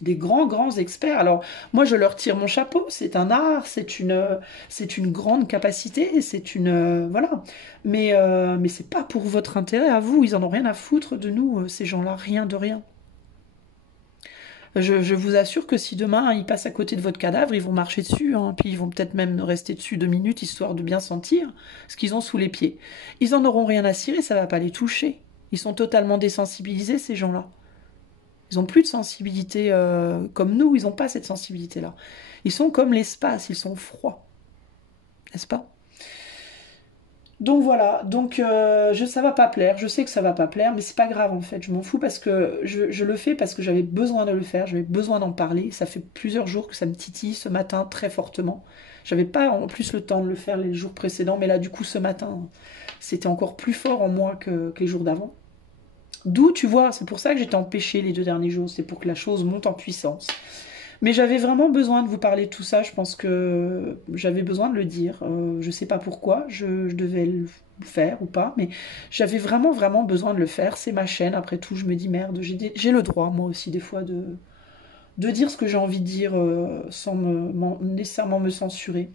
Des grands, grands experts. Alors, moi, je leur tire mon chapeau. C'est un art, c'est une grande capacité, voilà. Mais c'est pas pour votre intérêt à vous. Ils en ont rien à foutre de nous, ces gens-là, rien de rien. Je vous assure que si demain ils passent à côté de votre cadavre, ils vont marcher dessus, hein, puis ils vont peut-être même rester dessus 2 minutes histoire de bien sentir ce qu'ils ont sous les pieds. Ils en auront rien à cirer, ça va pas les toucher. Ils sont totalement désensibilisés ces gens-là. Ils ont plus de sensibilité comme nous, ils n'ont pas cette sensibilité-là. Ils sont comme l'espace, ils sont froids, n'est-ce pas? Donc voilà, ça va pas plaire, je sais que ça va pas plaire, mais c'est pas grave en fait, je m'en fous parce que je le fais parce que j'avais besoin de le faire, j'avais besoin d'en parler, ça fait plusieurs jours que ça me titille ce matin très fortement. J'avais pas en plus le temps de le faire les jours précédents, mais là du coup ce matin, c'était encore plus fort en moi que les jours d'avant. D'où tu vois, c'est pour ça que j'étais empêchée les 2 derniers jours, c'est pour que la chose monte en puissance. Mais j'avais vraiment besoin de vous parler de tout ça, je pense que j'avais besoin de le dire. Je sais pas pourquoi, je devais le faire ou pas, mais j'avais vraiment, vraiment besoin de le faire. C'est ma chaîne, après tout, je me dis merde, j'ai le droit, moi aussi, des fois, de dire ce que j'ai envie de dire sans nécessairement me censurer.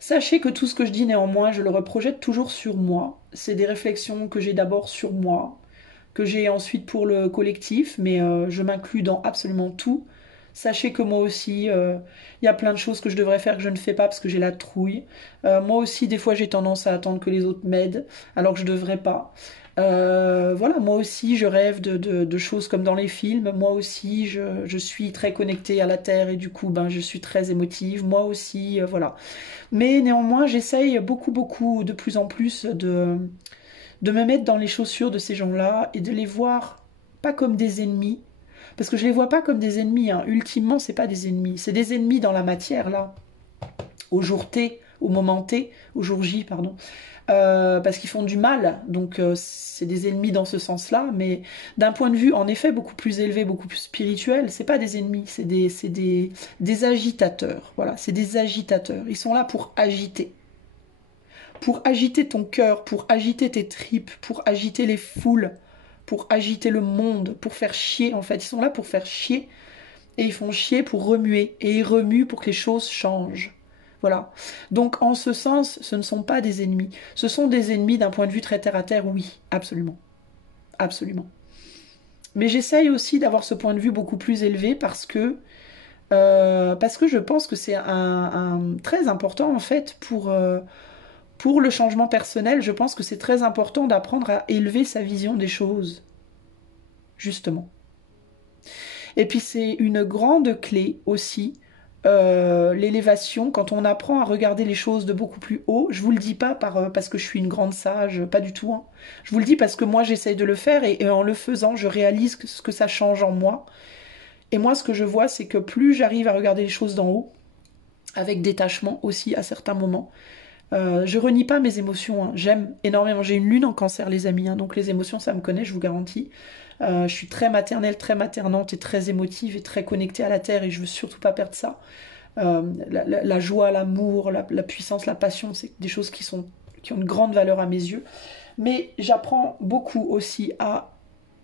Sachez que tout ce que je dis, néanmoins, je le reprojette toujours sur moi. C'est des réflexions que j'ai d'abord sur moi, que j'ai ensuite pour le collectif, mais je m'inclus dans absolument tout. Sachez que moi aussi, il y a plein de choses que je devrais faire que je ne fais pas parce que j'ai la trouille. Moi aussi, des fois, j'ai tendance à attendre que les autres m'aident alors que je devrais pas. Voilà, moi aussi, je rêve de choses comme dans les films. Moi aussi, je suis très connectée à la Terre et du coup, ben, je suis très émotive. Moi aussi, voilà. Mais néanmoins, j'essaye beaucoup, beaucoup, de plus en plus de me mettre dans les chaussures de ces gens-là et de les voir pas comme des ennemis. Parce que je les vois pas comme des ennemis, hein. Ultimement, c'est pas des ennemis. C'est des ennemis dans la matière, là. Au jour T, au moment T, au jour J, pardon. Parce qu'ils font du mal, donc c'est des ennemis dans ce sens-là, mais d'un point de vue en effet beaucoup plus élevé, beaucoup plus spirituel, c'est pas des ennemis, des agitateurs, voilà, c'est des agitateurs, ils sont là pour agiter ton cœur, pour agiter tes tripes, pour agiter les foules, pour agiter le monde, pour faire chier en fait, ils sont là pour faire chier, et ils font chier pour remuer, et ils remuent pour que les choses changent. Voilà. Donc en ce sens, ce ne sont pas des ennemis. Ce sont des ennemis d'un point de vue très terre à terre, oui, absolument. Absolument. Mais j'essaye aussi d'avoir ce point de vue beaucoup plus élevé parce que je pense que c'est très important en fait pour le changement personnel. Je pense que c'est très important d'apprendre à élever sa vision des choses, justement. Et puis c'est une grande clé aussi, l'élévation, quand on apprend à regarder les choses de beaucoup plus haut. Je vous le dis pas parce que je suis une grande sage, pas du tout, hein. Je vous le dis parce que moi j'essaye de le faire et en le faisant je réalise ce que ça change en moi. Et moi ce que je vois c'est que plus j'arrive à regarder les choses d'en haut, avec détachement aussi à certains moments, je renie pas mes émotions, hein. J'aime énormément. J'ai une lune en cancer, les amis, hein, donc les émotions, ça me connaît, je vous garantis. Je suis très maternelle, très maternante et très émotive et très connectée à la terre et je veux surtout pas perdre ça. La joie, l'amour, la puissance, la passion, c'est des choses qui ont une grande valeur à mes yeux. Mais j'apprends beaucoup aussi à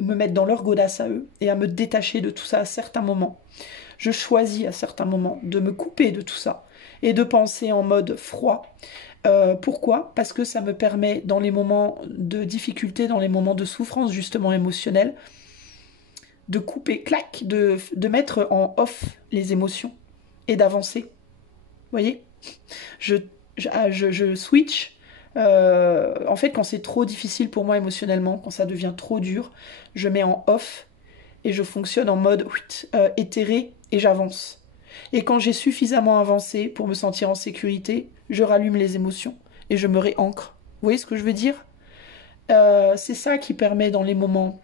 me mettre dans leur godasse à eux et à me détacher de tout ça à certains moments. Je choisis à certains moments de me couper de tout ça et de penser en mode froid. Pourquoi? Parce que ça me permet, dans les moments de difficulté, dans les moments de souffrance justement émotionnelle, de couper, clac, de mettre en off les émotions et d'avancer. Vous voyez? je, je switch. En fait, quand c'est trop difficile pour moi émotionnellement, quand ça devient trop dur, je mets en off et je fonctionne en mode éthéré et j'avance. Et quand j'ai suffisamment avancé pour me sentir en sécurité, je rallume les émotions et je me réancre. Vous voyez ce que je veux dire? C'est ça qui permet dans les moments.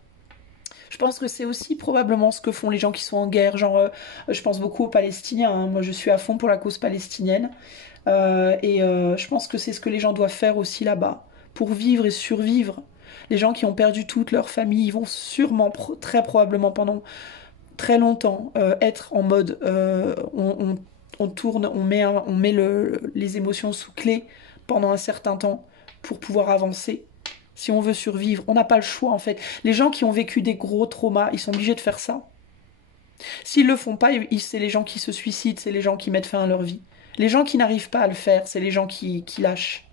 Je pense que c'est aussi probablement ce que font les gens qui sont en guerre. Genre, je pense beaucoup aux Palestiniens, hein. Moi, je suis à fond pour la cause palestinienne. Je pense que c'est ce que les gens doivent faire aussi là-bas. Pour vivre et survivre. Les gens qui ont perdu toute leur famille, ils vont sûrement, très probablement pendant très longtemps, être en mode on tourne, on met les émotions sous clé pendant un certain temps pour pouvoir avancer. Si on veut survivre, on n'a pas le choix en fait. Les gens qui ont vécu des gros traumas, ils sont obligés de faire ça. S'ils le font pas, c'est les gens qui se suicident, c'est les gens qui mettent fin à leur vie. Les gens qui n'arrivent pas à le faire, c'est les gens qui lâchent.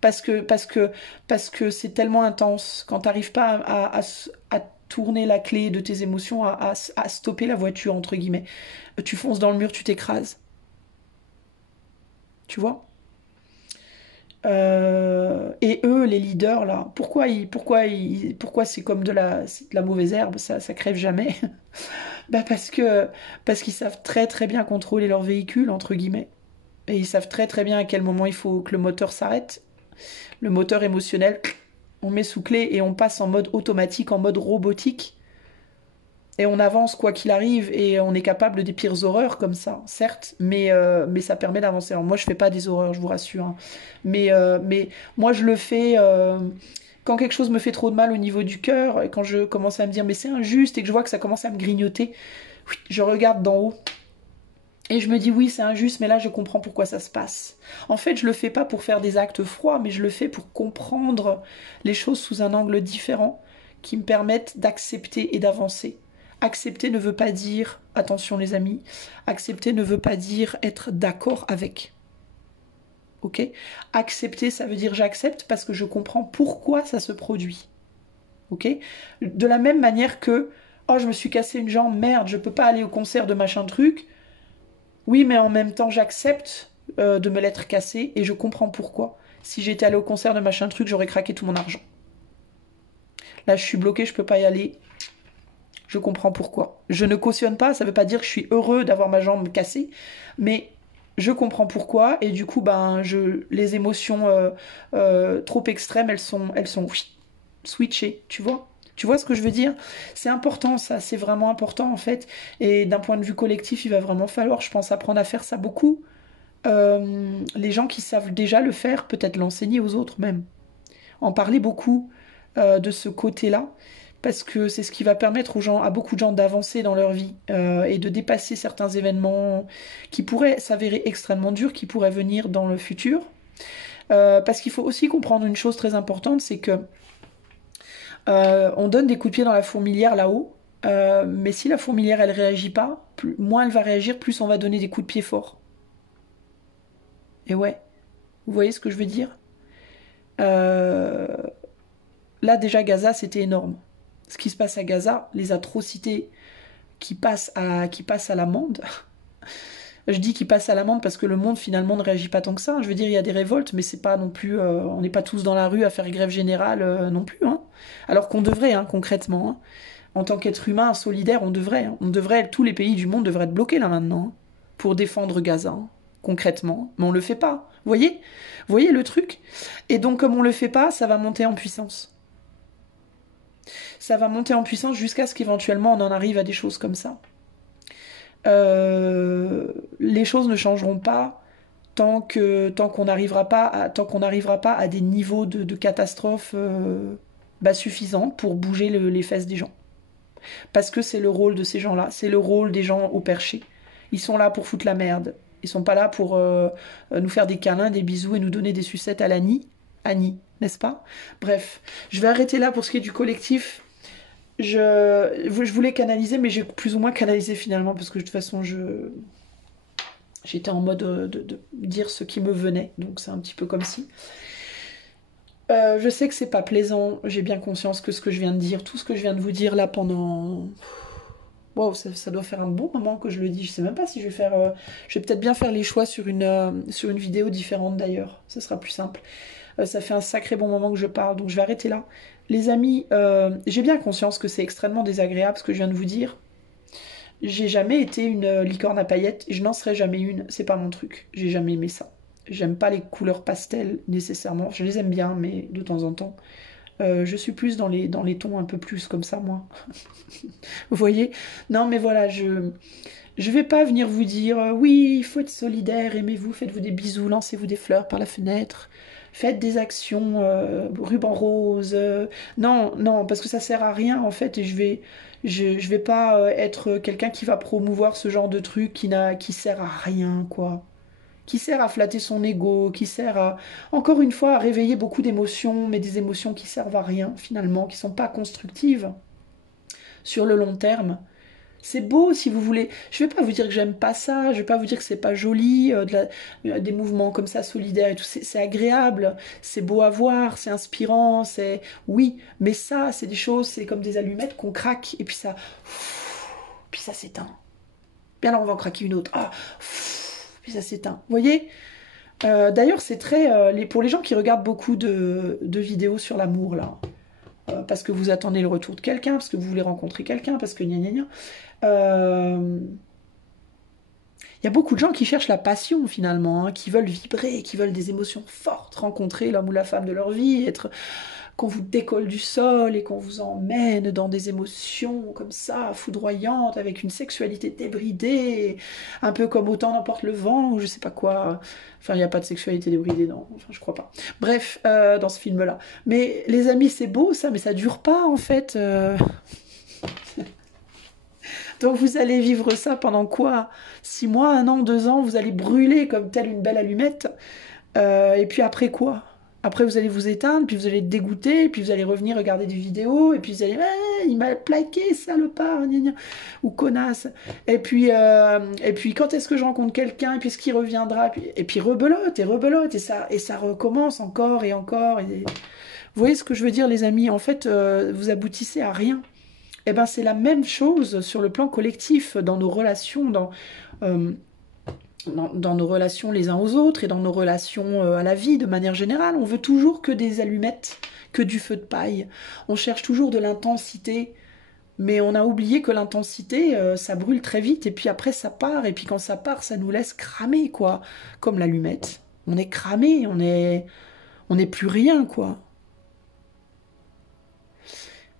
Parce que c'est tellement intense. Quand tu n'arrives pas à tourner la clé de tes émotions, à stopper la voiture, entre guillemets, tu fonces dans le mur, tu t'écrases. Tu vois? Et eux, les leaders, là, pourquoi c'est comme c'est de la mauvaise herbe, ça crève jamais? Bah parce qu'ils savent très très bien contrôler leur véhicule, entre guillemets. Et ils savent très très bien à quel moment il faut que le moteur s'arrête. Le moteur émotionnel, on met sous clé et on passe en mode automatique, en mode robotique. Et on avance quoi qu'il arrive et on est capable des pires horreurs comme ça, certes, mais ça permet d'avancer. Alors moi je fais pas des horreurs, je vous rassure, hein. Mais moi je le fais quand quelque chose me fait trop de mal au niveau du cœur, et quand je commence à me dire mais c'est injuste et que je vois que ça commence à me grignoter, oui, je regarde d'en haut. Et je me dis oui c'est injuste mais là je comprends pourquoi ça se passe. En fait je le fais pas pour faire des actes froids mais je le fais pour comprendre les choses sous un angle différent qui me permettent d'accepter et d'avancer. Accepter ne veut pas dire, attention les amis, accepter ne veut pas dire être d'accord avec. Ok? Accepter ça veut dire j'accepte parce que je comprends pourquoi ça se produit. ok? De la même manière que, oh, je me suis cassé une jambe, merde, je peux pas aller au concert de machin truc. Oui, mais en même temps, j'accepte de me l'être cassé et je comprends pourquoi. Si j'étais allé au concert de machin truc, j'aurais craqué tout mon argent. Là, je suis bloquée, je peux pas y aller. Je comprends pourquoi. Je ne cautionne pas, ça veut pas dire que je suis heureux d'avoir ma jambe cassée, mais je comprends pourquoi et du coup, ben, les émotions trop extrêmes, elles sont switchées, tu vois. Tu vois ce que je veux dire? C'est important, ça, c'est vraiment important en fait. Et d'un point de vue collectif, il va vraiment falloir, je pense, apprendre à faire ça beaucoup. Les gens qui savent déjà le faire, peut-être l'enseigner aux autres même. En parler beaucoup de ce côté-là, parce que c'est ce qui va permettre aux gens, à beaucoup de gens d'avancer dans leur vie et de dépasser certains événements qui pourraient s'avérer extrêmement durs, qui pourraient venir dans le futur. Parce qu'il faut aussi comprendre une chose très importante, c'est que on donne des coups de pied dans la fourmilière là-haut, mais si la fourmilière elle réagit pas, moins elle va réagir, plus on va donner des coups de pied forts. Et ouais, vous voyez ce que je veux dire? Euh, Là déjà Gaza c'était énorme. Ce qui se passe à Gaza, les atrocités qui passent à l'amende. Je dis qu'ils passent à l'amende parce que le monde finalement ne réagit pas tant que ça. Je veux dire, il y a des révoltes, mais c'est pas non plus, on n'est pas tous dans la rue à faire grève générale non plus. Hein. Alors qu'on devrait, hein, concrètement. Hein. En tant qu'être humain solidaire, on devrait. Hein. On devrait, tous les pays du monde devraient être bloqués là maintenant hein, pour défendre Gaza, hein, concrètement. Mais on le fait pas. Vous voyez le truc? Et donc comme on le fait pas, ça va monter en puissance. Ça va monter en puissance jusqu'à ce qu'éventuellement on en arrive à des choses comme ça. Les choses ne changeront pas tant qu'on n'arrivera pas à des niveaux de catastrophe suffisants pour bouger les fesses des gens. Parce que c'est le rôle de ces gens-là, c'est le rôle des gens au perché. Ils sont là pour foutre la merde. Ils sont pas là pour nous faire des câlins, des bisous et nous donner des sucettes à l'Annie. Annie, n'est-ce pas? Bref, je vais arrêter là pour ce qui est du collectif. Je voulais canaliser, mais j'ai plus ou moins canalisé finalement, parce que de toute façon, j'étais en mode de dire ce qui me venait, donc c'est un petit peu comme si. Je sais que c'est pas plaisant, j'ai bien conscience que ce que je viens de dire, tout ce que je viens de vous dire là pendant... Wow, ça doit faire un bon moment que je le dis, je sais même pas si je vais faire... Je vais peut-être bien faire les choix sur une vidéo différente d'ailleurs, ça sera plus simple. Ça fait un sacré bon moment que je parle, donc je vais arrêter là. Les amis, j'ai bien conscience que c'est extrêmement désagréable ce que je viens de vous dire. J'ai jamais été une licorne à paillettes, et je n'en serai jamais une, c'est pas mon truc. J'ai jamais aimé ça. J'aime pas les couleurs pastel nécessairement, je les aime bien, mais de temps en temps. Je suis plus dans les tons un peu plus comme ça, moi. Vous voyez? Non, mais voilà, je vais pas venir vous dire oui, il faut être solidaire, aimez-vous, faites-vous des bisous, lancez-vous des fleurs par la fenêtre, faites des actions ruban rose. Non, non, parce que ça sert à rien en fait, et je vais pas être quelqu'un qui va promouvoir ce genre de truc qui sert à rien, quoi. Qui sert à flatter son ego, qui sert à, encore une fois, à réveiller beaucoup d'émotions, mais des émotions qui servent à rien finalement, qui sont pas constructives sur le long terme. C'est beau si vous voulez. Je vais pas vous dire que j'aime pas ça, je vais pas vous dire que c'est pas joli, des mouvements comme ça solidaires et tout. C'est agréable, c'est beau à voir, c'est inspirant, c'est. Oui, mais ça, c'est des choses, c'est comme des allumettes qu'on craque et puis ça s'éteint. Bien alors on va en craquer une autre. Ah, puis ça s'éteint. Vous voyez? D'ailleurs, c'est très. Pour les gens qui regardent beaucoup de vidéos sur l'amour, là, parce que vous attendez le retour de quelqu'un, parce que vous voulez rencontrer quelqu'un, parce que gna gna gna. Il y a beaucoup de gens qui cherchent la passion finalement, hein, qui veulent vibrer, qui veulent des émotions fortes, rencontrer l'homme ou la femme de leur vie, qu'on vous décolle du sol et qu'on vous emmène dans des émotions comme ça, foudroyantes, avec une sexualité débridée, un peu comme Autant n'emporte le vent, ou je sais pas quoi. Enfin, il n'y a pas de sexualité débridée, non, enfin, je crois pas. Bref, dans ce film-là. Mais les amis, c'est beau ça, mais ça dure pas en fait. Donc vous allez vivre ça pendant quoi? 6 mois, 1 an, 2 ans, vous allez brûler comme telle une belle allumette. Et puis après quoi? Après vous allez vous éteindre, puis vous allez être dégoûté, puis vous allez revenir regarder des vidéos, et puis vous allez ah, il m'a plaqué, salopard, gna gna, ou connasse. Et puis quand est-ce que je rencontre quelqu'un, et puis est-ce qu'il reviendra? Et puis rebelote, et ça recommence encore et encore. Vous voyez ce que je veux dire, les amis? En fait, vous aboutissez à rien. Eh ben, c'est la même chose sur le plan collectif, dans nos relations, euh, dans nos relations les uns aux autres et dans nos relations à la vie de manière générale. On veut toujours que des allumettes, que du feu de paille. On cherche toujours de l'intensité, mais on a oublié que l'intensité, ça brûle très vite et puis après ça part. Et puis quand ça part, ça nous laisse cramer, quoi. Comme l'allumette. On est cramé, on n'est plus rien, quoi.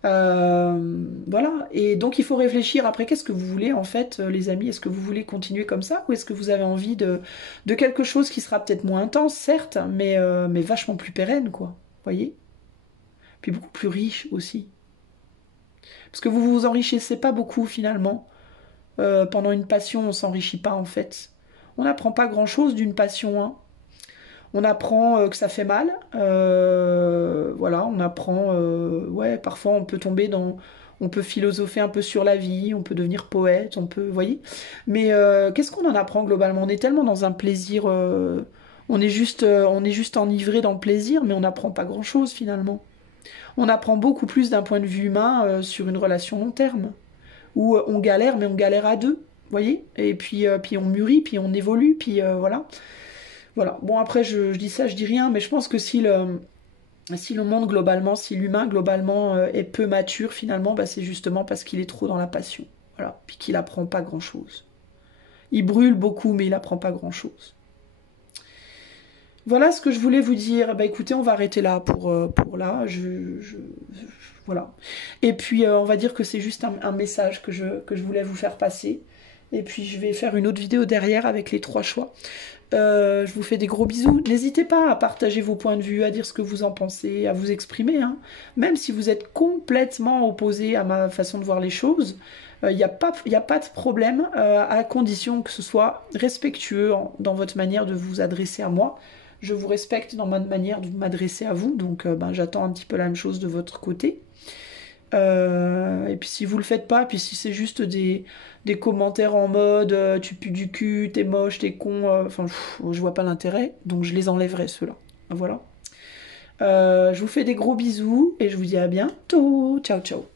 Voilà, et donc il faut réfléchir après, qu'est-ce que vous voulez en fait, les amis? Est-ce que vous voulez continuer comme ça ou est-ce que vous avez envie de quelque chose qui sera peut-être moins intense, certes, mais vachement plus pérenne, quoi. Voyez? Puis beaucoup plus riche aussi. Parce que vous vous enrichissez pas beaucoup finalement. Pendant une passion, on s'enrichit pas en fait. On n'apprend pas grand-chose d'une passion, hein. On apprend que ça fait mal. Voilà, on apprend. Ouais, parfois on peut tomber dans. On peut philosopher un peu sur la vie, on peut devenir poète, on peut. Vous voyez. Mais qu'est-ce qu'on en apprend globalement? On est tellement dans un plaisir. On est juste enivré dans le plaisir, mais on n'apprend pas grand-chose finalement. On apprend beaucoup plus d'un point de vue humain sur une relation long terme, où on galère, mais on galère à deux. Vous voyez? Et puis on mûrit, puis on évolue, puis voilà. Voilà. Bon, après, je dis ça, je dis rien, mais je pense que si le monde globalement, si l'humain globalement est peu mature, finalement, bah, c'est justement parce qu'il est trop dans la passion. Voilà. Puis qu'il apprend pas grand-chose. Il brûle beaucoup, mais il apprend pas grand-chose. Voilà ce que je voulais vous dire. Bah écoutez, on va arrêter là pour là. Voilà. Et puis, on va dire que c'est juste un message que je voulais vous faire passer. Et puis, je vais faire une autre vidéo derrière avec les 3 choix. Je vous fais des gros bisous. N'hésitez pas à partager vos points de vue, à dire ce que vous en pensez, à vous exprimer, hein. Même si vous êtes complètement opposé à ma façon de voir les choses, il n'y a pas de problème, à condition que ce soit respectueux dans votre manière de vous adresser à moi. Je vous respecte dans ma manière de m'adresser à vous, donc ben, j'attends un petit peu la même chose de votre côté. Et puis si vous le faites pas, puis si c'est juste des commentaires en mode tu pues du cul, t'es moche, t'es con, enfin je vois pas l'intérêt, donc je les enlèverai ceux-là. Voilà. Je vous fais des gros bisous et je vous dis à bientôt. Ciao ciao.